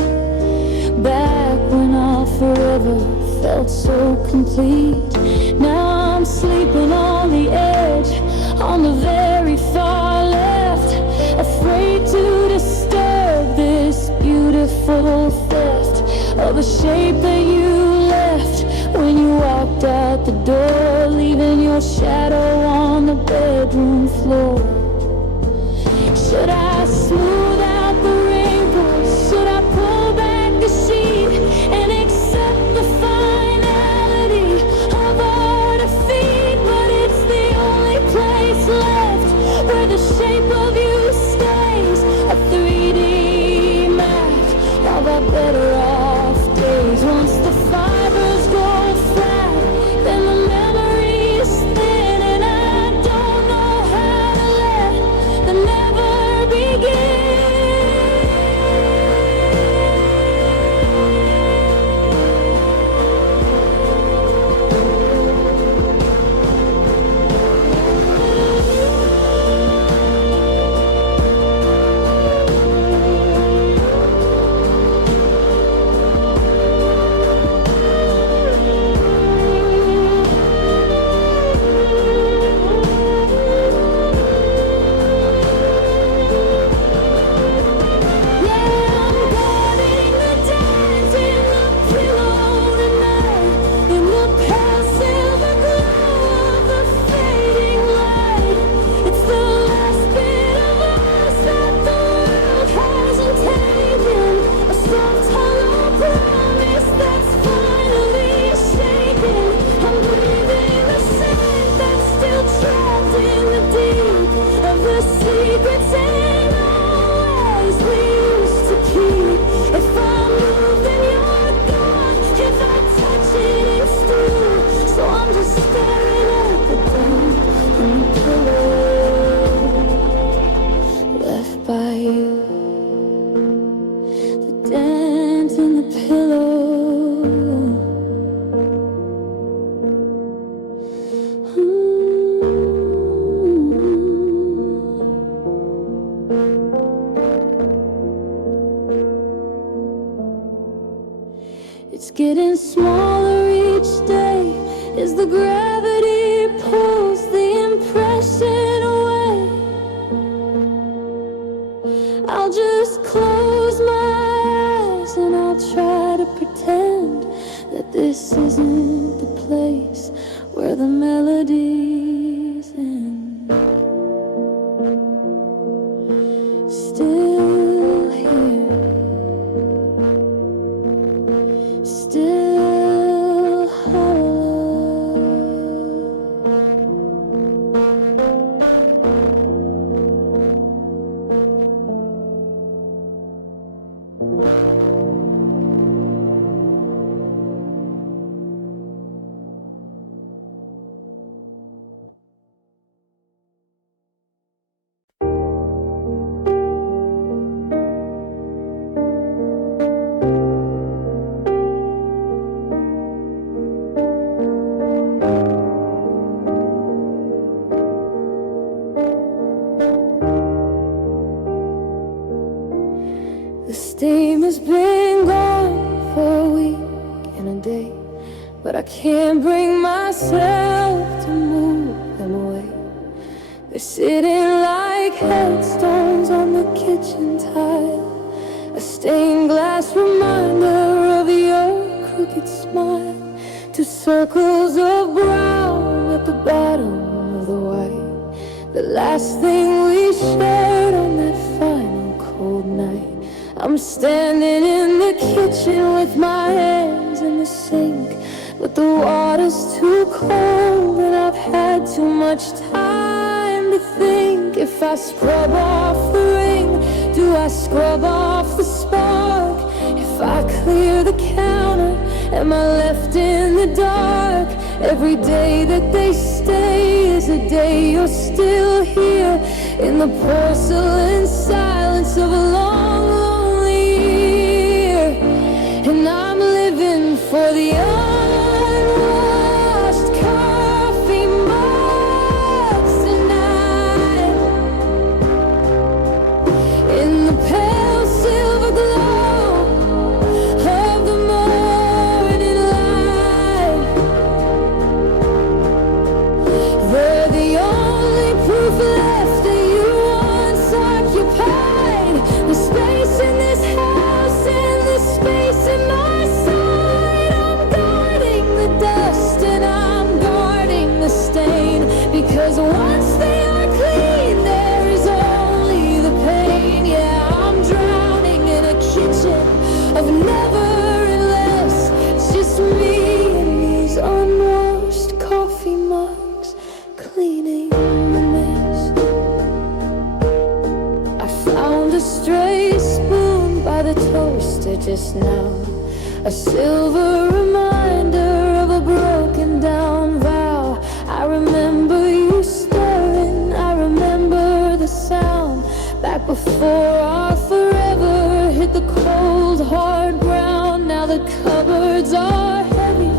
back when our forever felt so complete. Now I'm sleeping on the edge, on the very far left, afraid to disturb this beautiful theft of a shape that you left when you walked out the door, leaving your shadow on the bedroom floor. Should I smooth out the wrinkles? Should I pull back the sheet and accept the finality of our defeat? But it's the only place left where the shape of you stays, a 3D map of our better off days. Once the fibers go flat, then the memory is thin, and I don't know how to let the never begin. Secrets and always we used to keep. If I move, then you're gone. If I touch it, it's through. So I'm just staring at the dent in the pillow left by you. The dent in the pillow. It's getting smaller each day as the gravity pulls the impression away. I'll just close my eyes and I'll try to pretend that this isn't the place where the melodies end. Still here, still hollow. The steam has been gone for a week and a day, but I can't bring myself to move them away. They're sitting like headstones on the kitchen tile, a stained glass reminder of your crooked smile. Two circles of brown at the bottom of the white, the last thing we shared on that final cold night. I'm standing in the kitchen with my hands in the sink, but the water's too cold and I've had too much time to think. If I scrub off the ring, do I scrub off the spark? If I clear the counter, am I left in the dark? Every day that they stay is a day you're still here, in the porcelain silence of a long, lonely year. And I'm living for the once they are clean, there is only the pain. Yeah, I'm drowning in a kitchen of never and less. It's just me and these unwashed coffee mugs cleaning the mess. I found a stray spoon by the toaster just now, a silver reminder of a broken down vow. I remember you stirring, I remember the sound back before our forever hit the cold hard ground. Now the cupboards are heavy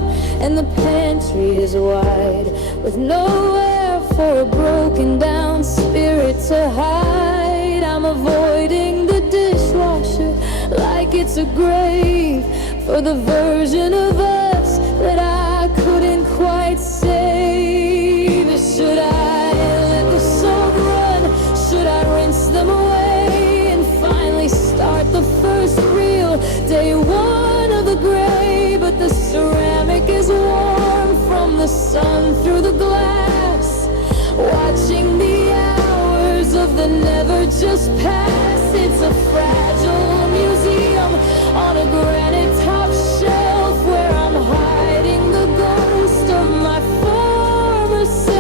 and the pantry is wide, with nowhere for a broken down spirit to hide. I'm avoiding the dishwasher like it's a grave for the version of us that I couldn't quite save. Should I let the soap run? Should I rinse them away and finally start the first real day one of the gray? But the ceramic is warm from the sun through the glass, watching the hours of the never just pass. It's a fragile museum on a granite top shelf where I'm hiding the ghost of my former self.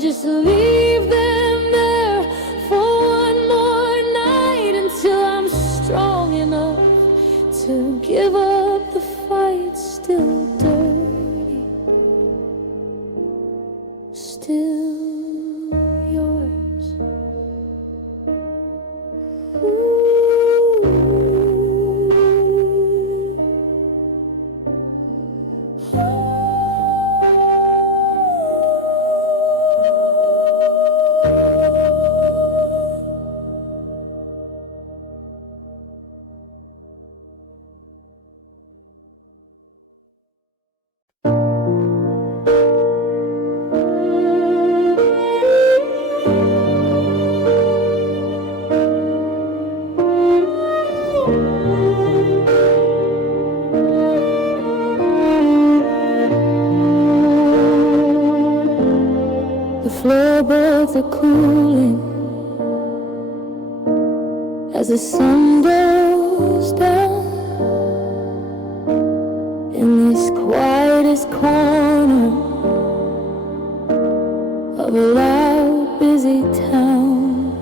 Just leave them there for one more night until I'm strong enough to give up the fight. Still dirty, still yours. Floorboards are cooling as the sun goes down in this quietest corner of a loud, busy town.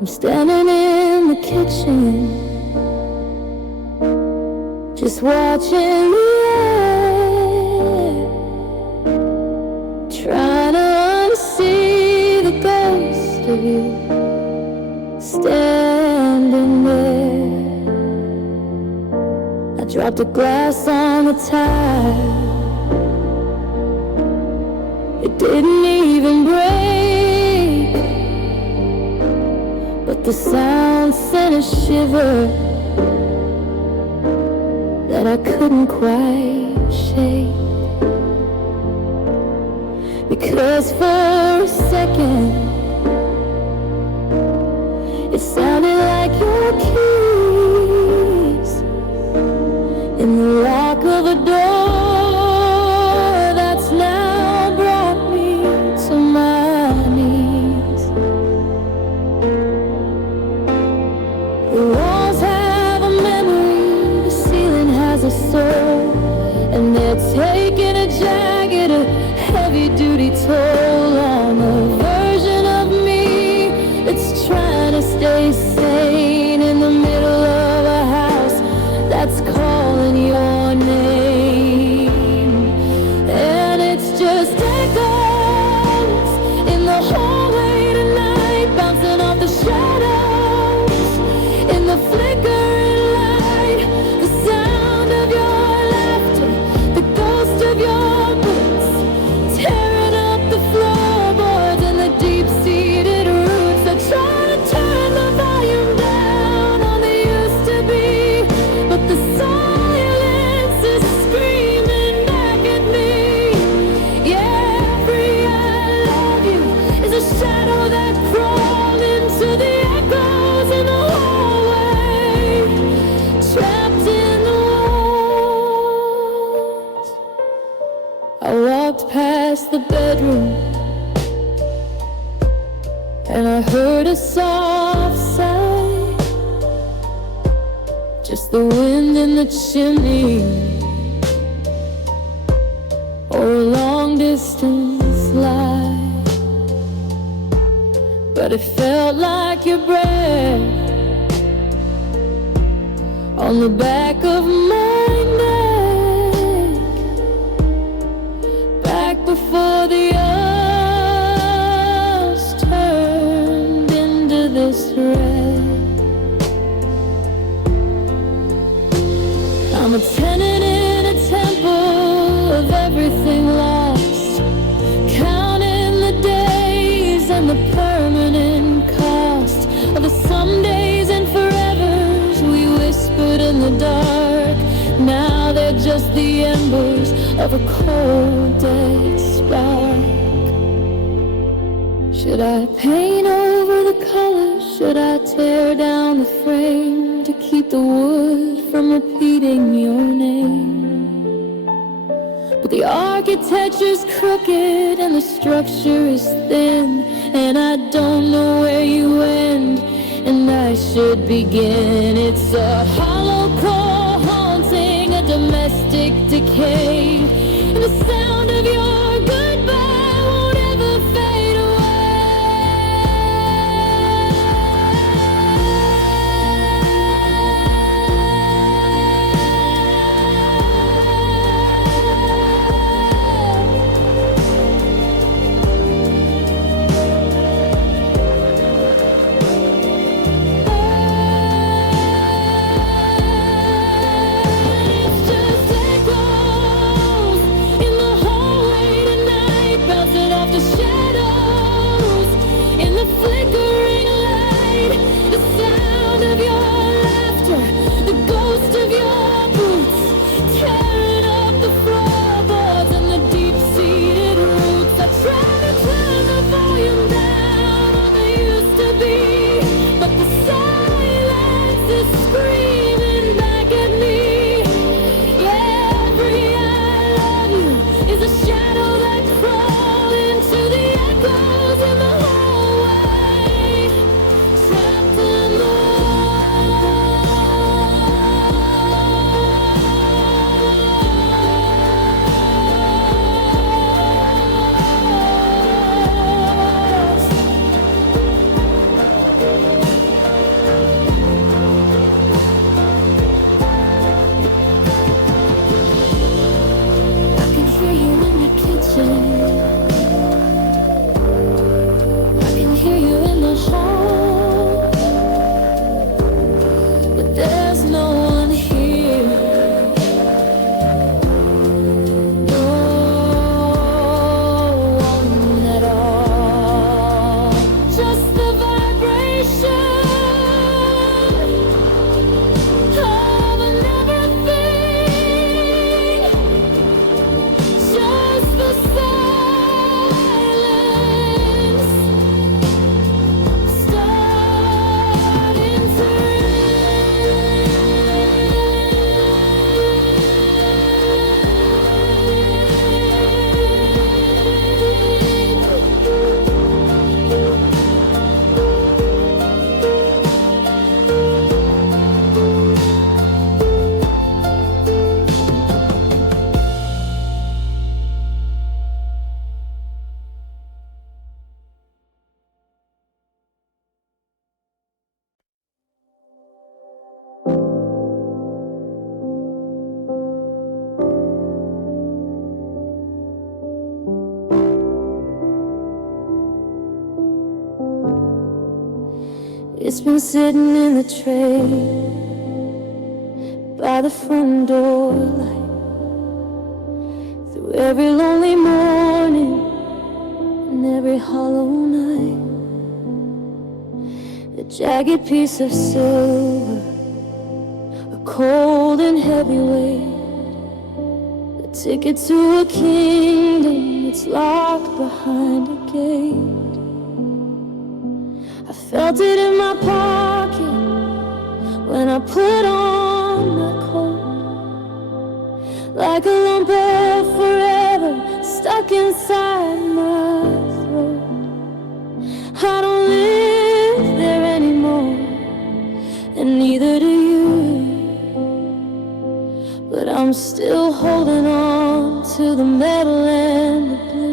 I'm standing in the kitchen, just watching the trying to unsee the ghost of you standing there. I dropped a glass on the tile, it didn't even break. but the sound sent a shiver that I couldn't quite shake. Because for a second it sounded like your keys in the lock of a door that's now brought me to my knees. The walls have a memory, the ceiling has a soul, and they're taking a jagged, a heavy-duty toll on a version of me that's trying to stay sane in the middle of a house that's calling your name. And it's just echoes in the hallway tonight, bouncing off the shadows in the flickering light, the sound of your laughter, the ghost of your boots, tearing up the floorboards and the deep-seated roots that try to turn the volume down on the used to be. But the silence is screaming back at me. Yeah, every I love you is a shadow that crawled into the echoes in the hallway, trapped in the walls. I walked past the bedroom and I heard a soft sigh, just the wind in the chimney or a long distance lie. But it felt like your breath on the back of my neck, back before the earth turned into this red. I'm a tenant in a temple of everything lost, counting the days and the permanent cost of the somedays and forevers we whispered in the dark. Now they're just the embers of a cold, dead spark. Should I paint over the colors? Should I tear down the frame to keep the wood from repeating your name? But the architecture's crooked and the structure is thin, and I don't know where you end and I should begin. It's a hollow core haunting a domestic decay, and the sound of your goodbye won't ever fade away. It's just echoes in the It's been sitting in the tray by the front door light through every lonely morning and every hollow night. A jagged piece of silver, a cold and heavy weight, a ticket to a kingdom that's locked behind a gate. I felt it in my pocket when I put on that coat, like a lump of forever stuck inside my throat. I don't live there anymore, and neither do you, but I'm still holding on to the metal and the blue.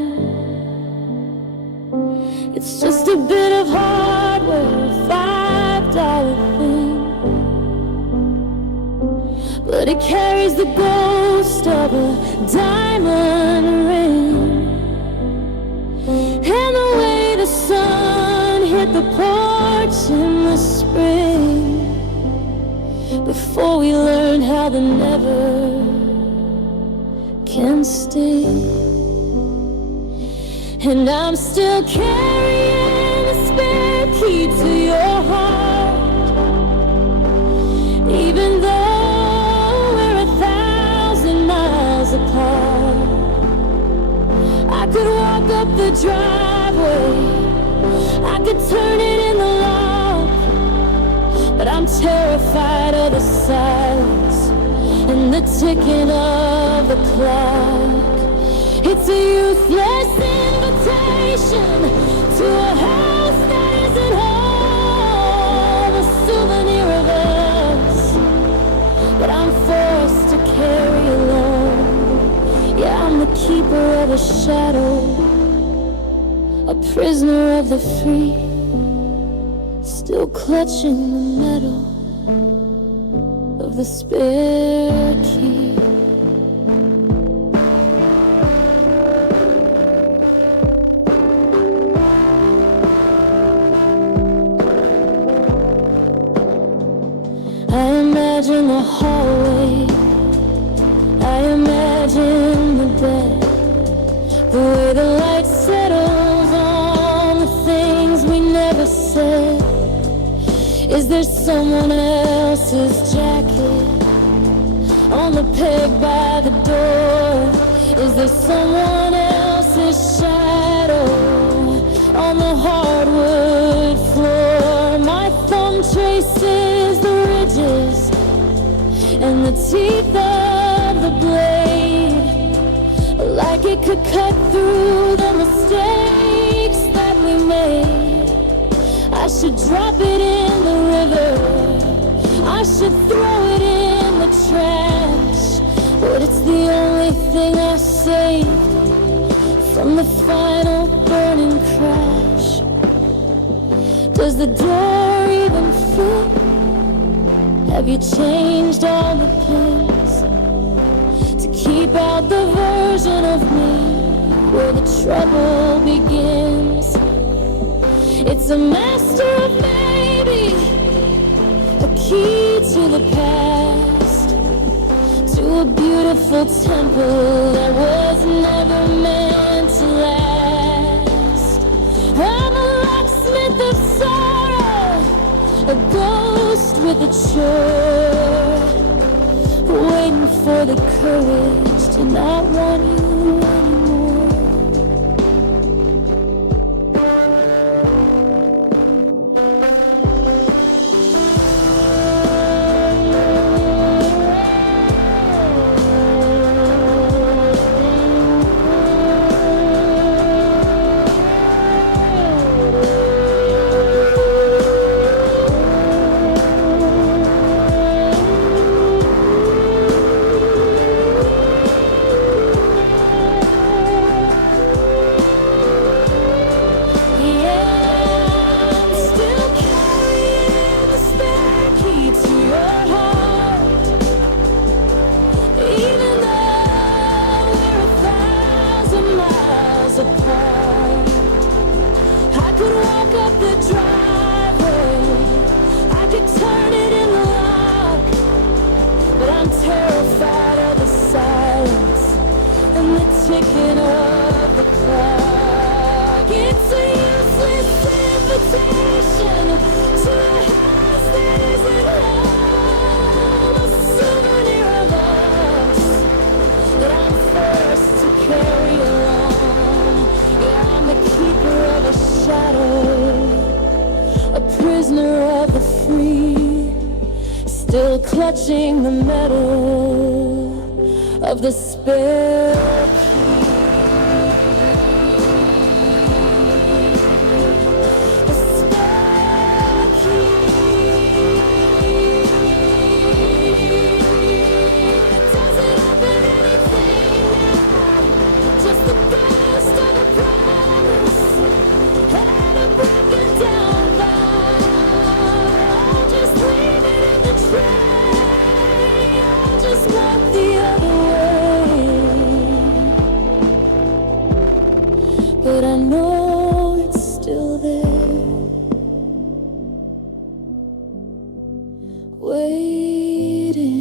It's just a bit of hardware, a $5 thing, but it carries the ghost of a diamond ring. And the way the sun hit the porch in the spring, before we learn how the never can sting. And I'm still carrying the spare key to your heart, even though we're 1,000 miles apart. I could walk up the driveway, I could turn it in the lock, but I'm terrified of the silence and the ticking of the clock. It's a useless invitation to a house that isn't home, a souvenir of us that I'm forced to carry alone. Yeah, I'm the keeper of a shadow, a prisoner of the free, still clutching the metal of the spare key. I imagine the hallway, I imagine the bed, the way the light settles on the things we never said. Is there someone else's jacket on the peg by the door? Is there someone else's shadow on the hardwood floor? My thumb traces the ridges and the teeth of the blade, like it could cut through the mistakes that we made. I should drop it in the river, I should throw it in the trash, but it's the only thing I saved from the final burning crash. Does the door even fit? Have you changed all the pins to keep out the version of me where the trouble begins? It's a master of maybe, a key to the past, to a beautiful temple that was never meant to last. I'm a locksmith of sorrow, a ghost with a chore, waiting for the courage to not want you anymore. still clutching the metal of the spell key. The spell key. Doesn't open anything now, just the ghost of a promise and a broken down vow. Just leave it in the tray, just walk the other way. But I know it's still there, waiting.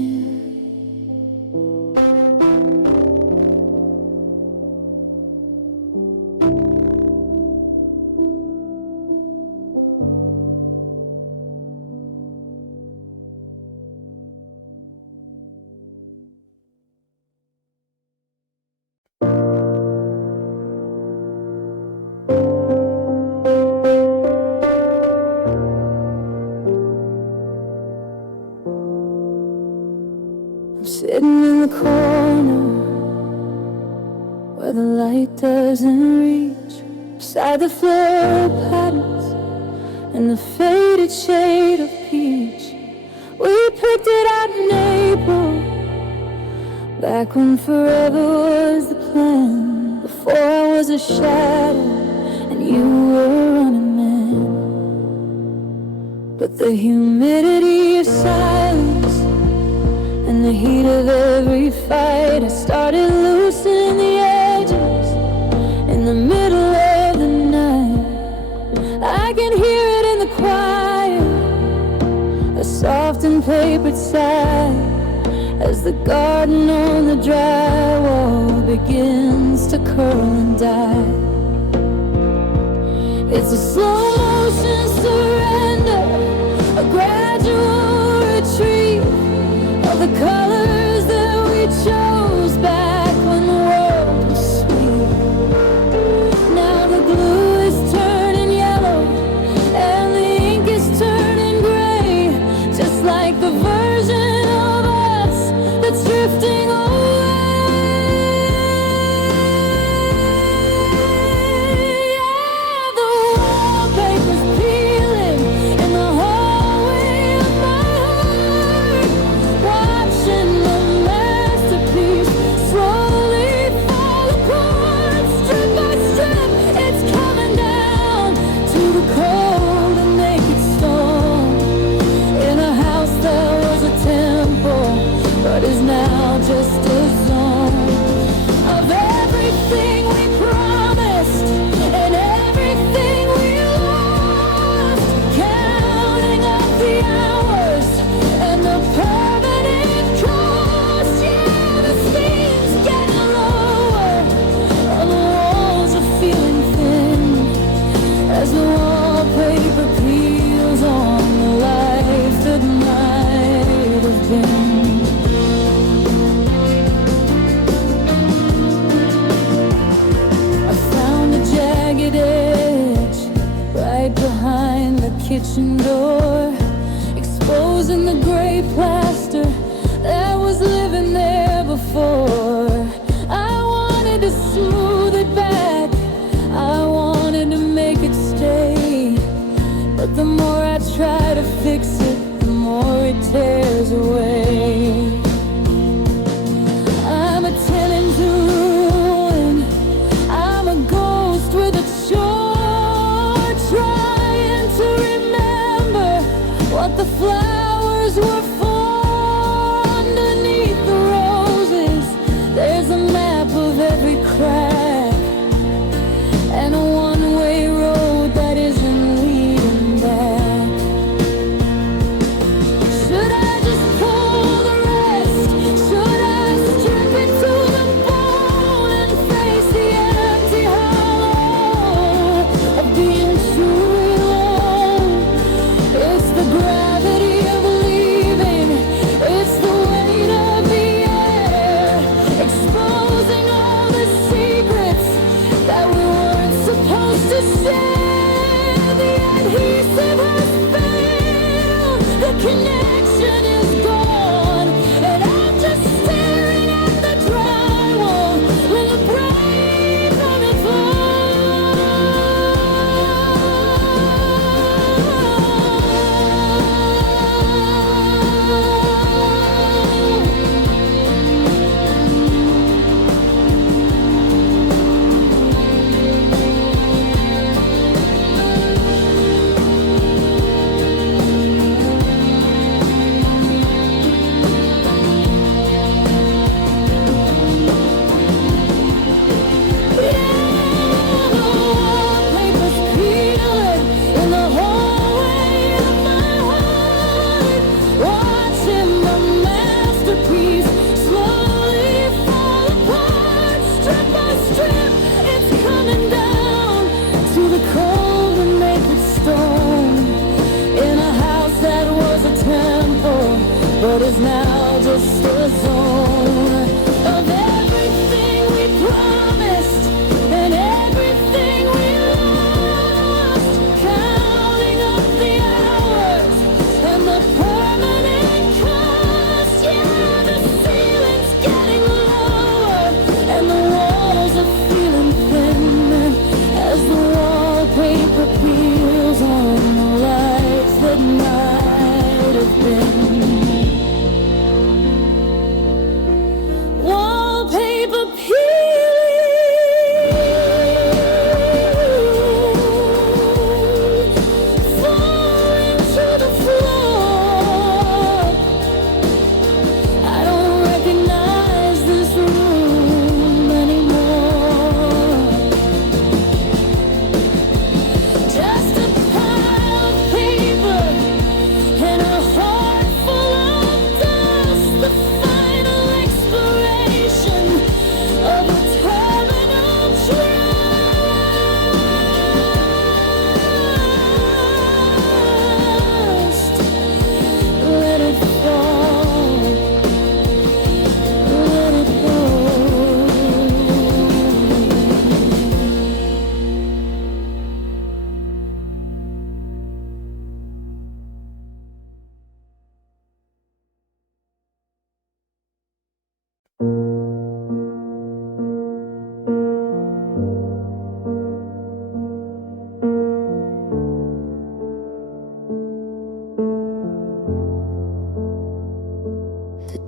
I'm sitting in the corner where the light doesn't reach, beside the floral patterns and the faded shade of peach. We picked it out in April, back when forever was the plan, before I was a shadow and you were running man. But the humidity of silence and the heat of every fight, I started loosening the edges in the middle of the night. I can hear it in the choir, a soft and papered sigh, as the garden on the drywall begins to curl and die. It's a slow motion surrender, a gradual retreat of the colors that we chose back when the world was sweet. Now the glue is turning yellow and the ink is turning gray, just like the version of us that's drifting away. Yeah, the wallpaper's peeling in the hallway of my heart, watching the masterpiece slowly fall apart. Strip by strip, it's coming down to the cold and naked stone, in a house that was a temple but is now just a zone of everything we promised and everything we lost, counting up the hours and the permanent cost. Yeah, the steam's getting lower and the walls are feeling thin, as the wallpaper peels on the life that might have been. I found a jagged edge right behind the kitchen door, exposing the gray plaster that was living there before. I wanted to smooth it back, I wanted to make it stay, but the more I try to fix it, the more it tears away. I'm a tenant to ruin, I'm a ghost with a chore, trying to remember what the flowers were for. Underneath the roses, there's a map of every crack and a one-way road that isn't leading back. Should I just pull the rest? Should I strip it to the bone and face the empty hollow of being truly alone? It's the gravity of leaving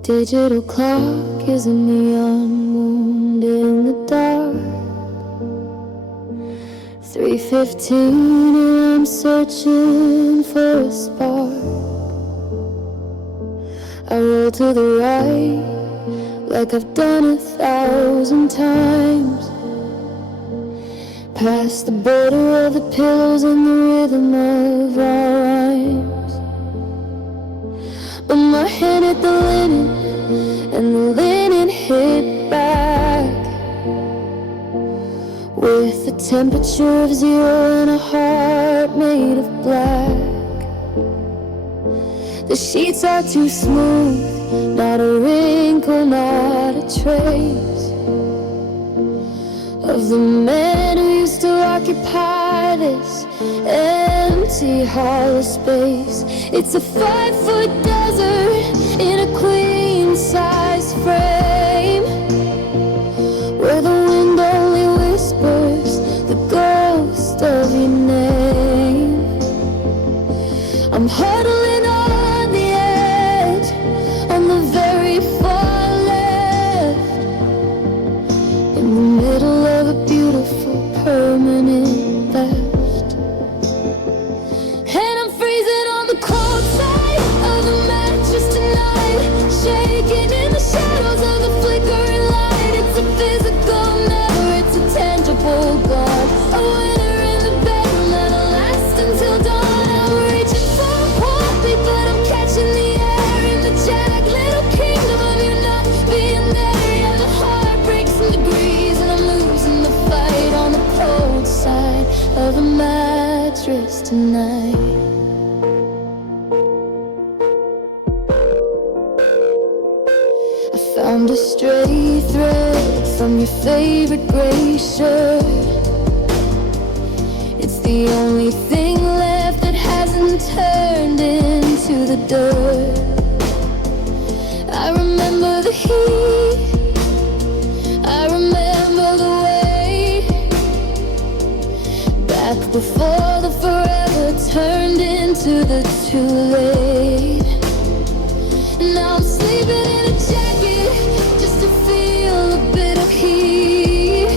Digital clock is a neon wound in the dark. 3:15 and I'm searching for a spark. I roll to the right like I've done 1,000 times. Past the border of the pillows and the rhythm of our rhymes. But my hand hit the linen and the linen hit back. With a temperature of 0 and a heart made of black. The sheets are too smooth, not a wrinkle, not a trace of the man who used to occupy this empty hollow space. It's a 5-foot desert in a queen-size frame, where the wind only whispers the ghost of your name. I'm huddling on the edge, on the very far left, in the middle of a beautiful permanent theft. And I'm freezing on the cold side of the mattress tonight, shaking in the shadows of the flickering light. It's a physical never, it's a tangible God. A winter in the bedroom that'll last until dawn. I'm reaching for a heartbeat, but I'm catching the air in the jagged little kingdom of you not being there. Yeah, the heart breaks in degrees and I'm losing the fight on the cold side of a mattress tonight. I found a stray thread from your favorite gray shirt. It's the only thing left that hasn't turned into the dirt. I remember the heat, I remember the way, back before the forever turned into the too late. Now I'm sleeping in a jacket just to feel a bit of heat,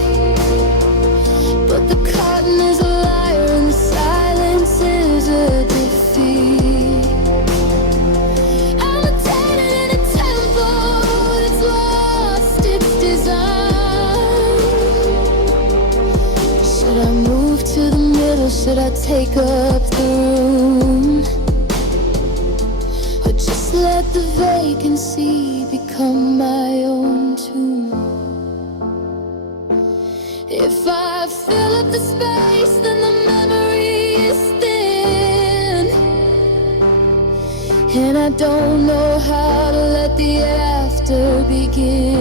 but the cotton is a liar and the silence is a defeat. I'm a tenant in a temple that's lost its design. Should I move to the middle? Should I take up the room? Or just let the vacancy become my own tomb? If I fill up the space, then the memory is thin, and I don't know how to let the after begin.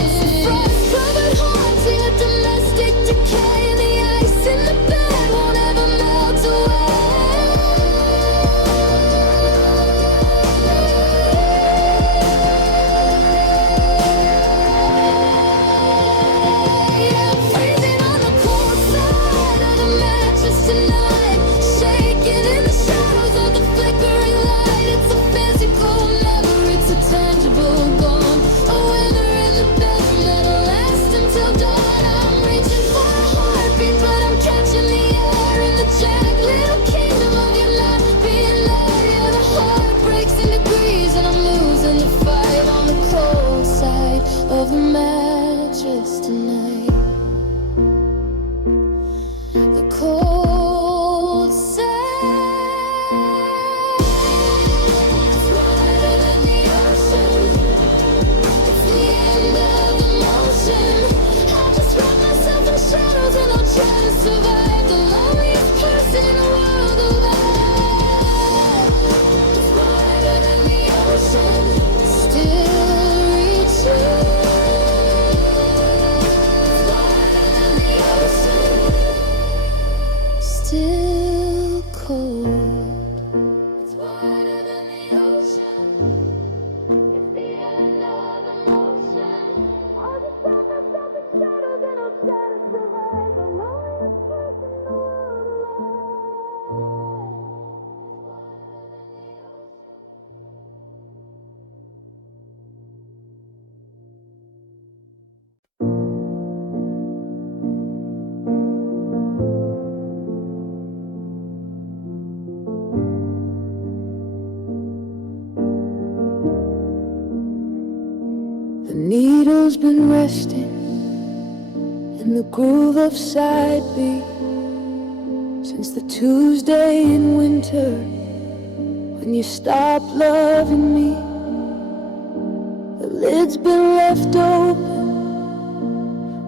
It's a frost-covered haunting, a domestic decay, and the ice in the bed won't ever melt away. I'm freezing on the cold side of the mattress tonight, shaking in the shadows of the flickering light. It's a physical never, it's a tangible goal. been resting in the groove of side B since the Tuesday in winter when you stopped loving me. The lid's been left open,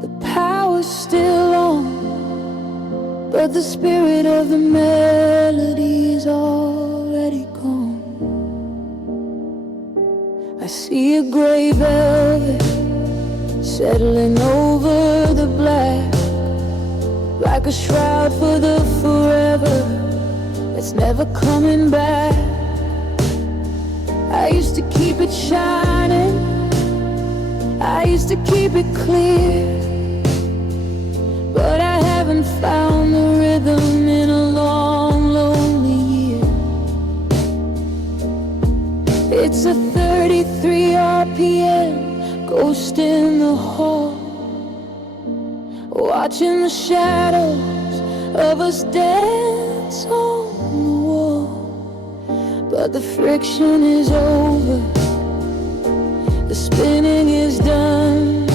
the power's still on, but the spirit of the melody's already gone. I see a gray velvet settling over the black, like a shroud for the forever that's never coming back. I used to keep it shining, I used to keep it clear, but I haven't found the rhythm in a long, lonely year. It's a 33 RPM, ghost in the hall, watching the shadows of us dance on the wall. But the friction is over, the spinning is done,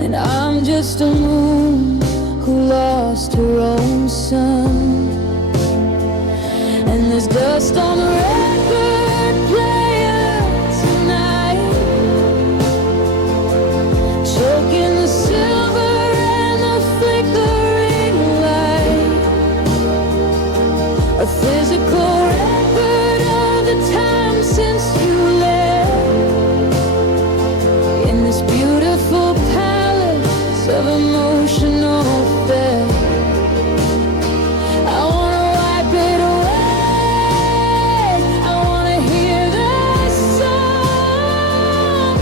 and I'm just a moon who lost her own sun. And there's dust on the record player tonight, choking the silver and the flickering light. A physical record of the time since you left, in this beautiful palace of emotional theft. I wanna wipe it away, I wanna hear the song,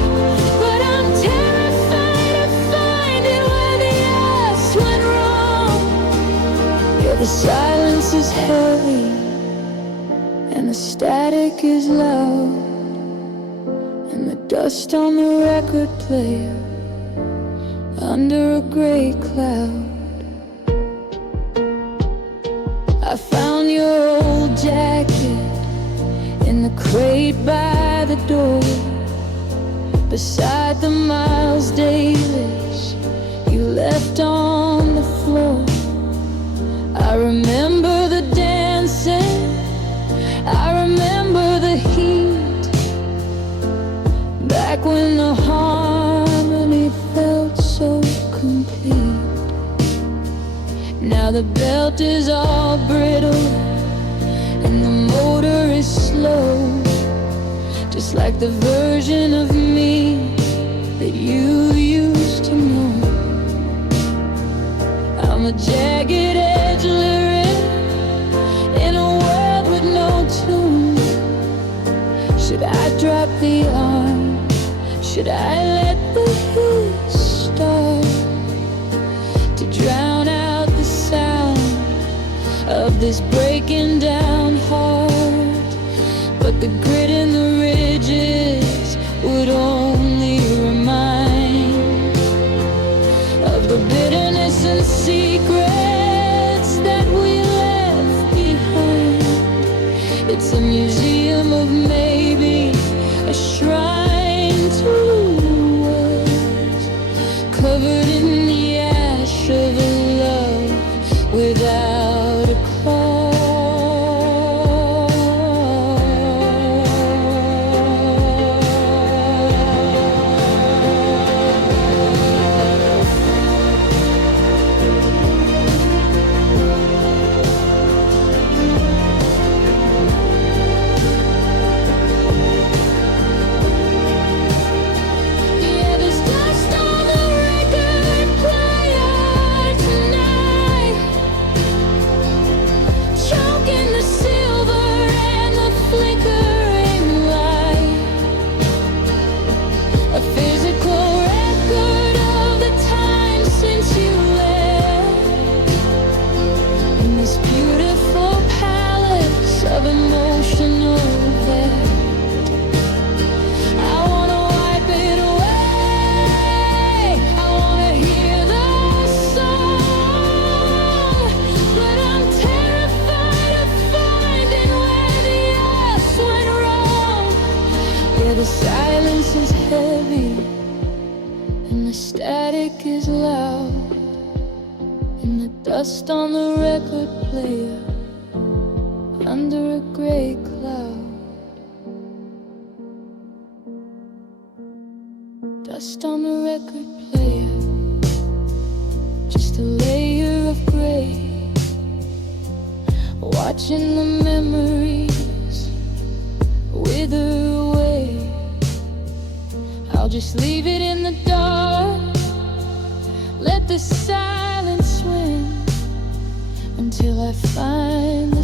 but I'm terrified to find it where the us went wrong. Yeah, the silence is heavy and the static is loud, and the dust on the record player under a gray cloud. I found your old jacket in the crate by the door, beside the Miles Davis you left on the floor. I remember the dancing, I remember the heat, back when the harmony felt so complete. Now the belt is all brittle and the motor is slow, just like the version of me that you used to know. I'm a jagged edge lyric in a world with no tune. Should I drop the arm? Should I let the heat start to drown out the sound of this breaking down heart? But the grit and the ridges would only remind of the bitterness and secrets that we left behind. It's a museum of maybe, a shrine to words, covered in the ash of a love without a cause. is loud in the dust on the record player under a gray cloud. Dust on the record player, just a layer of gray. Watching the memories wither away. I'll just leave it in the dark, let the silence swim until I find the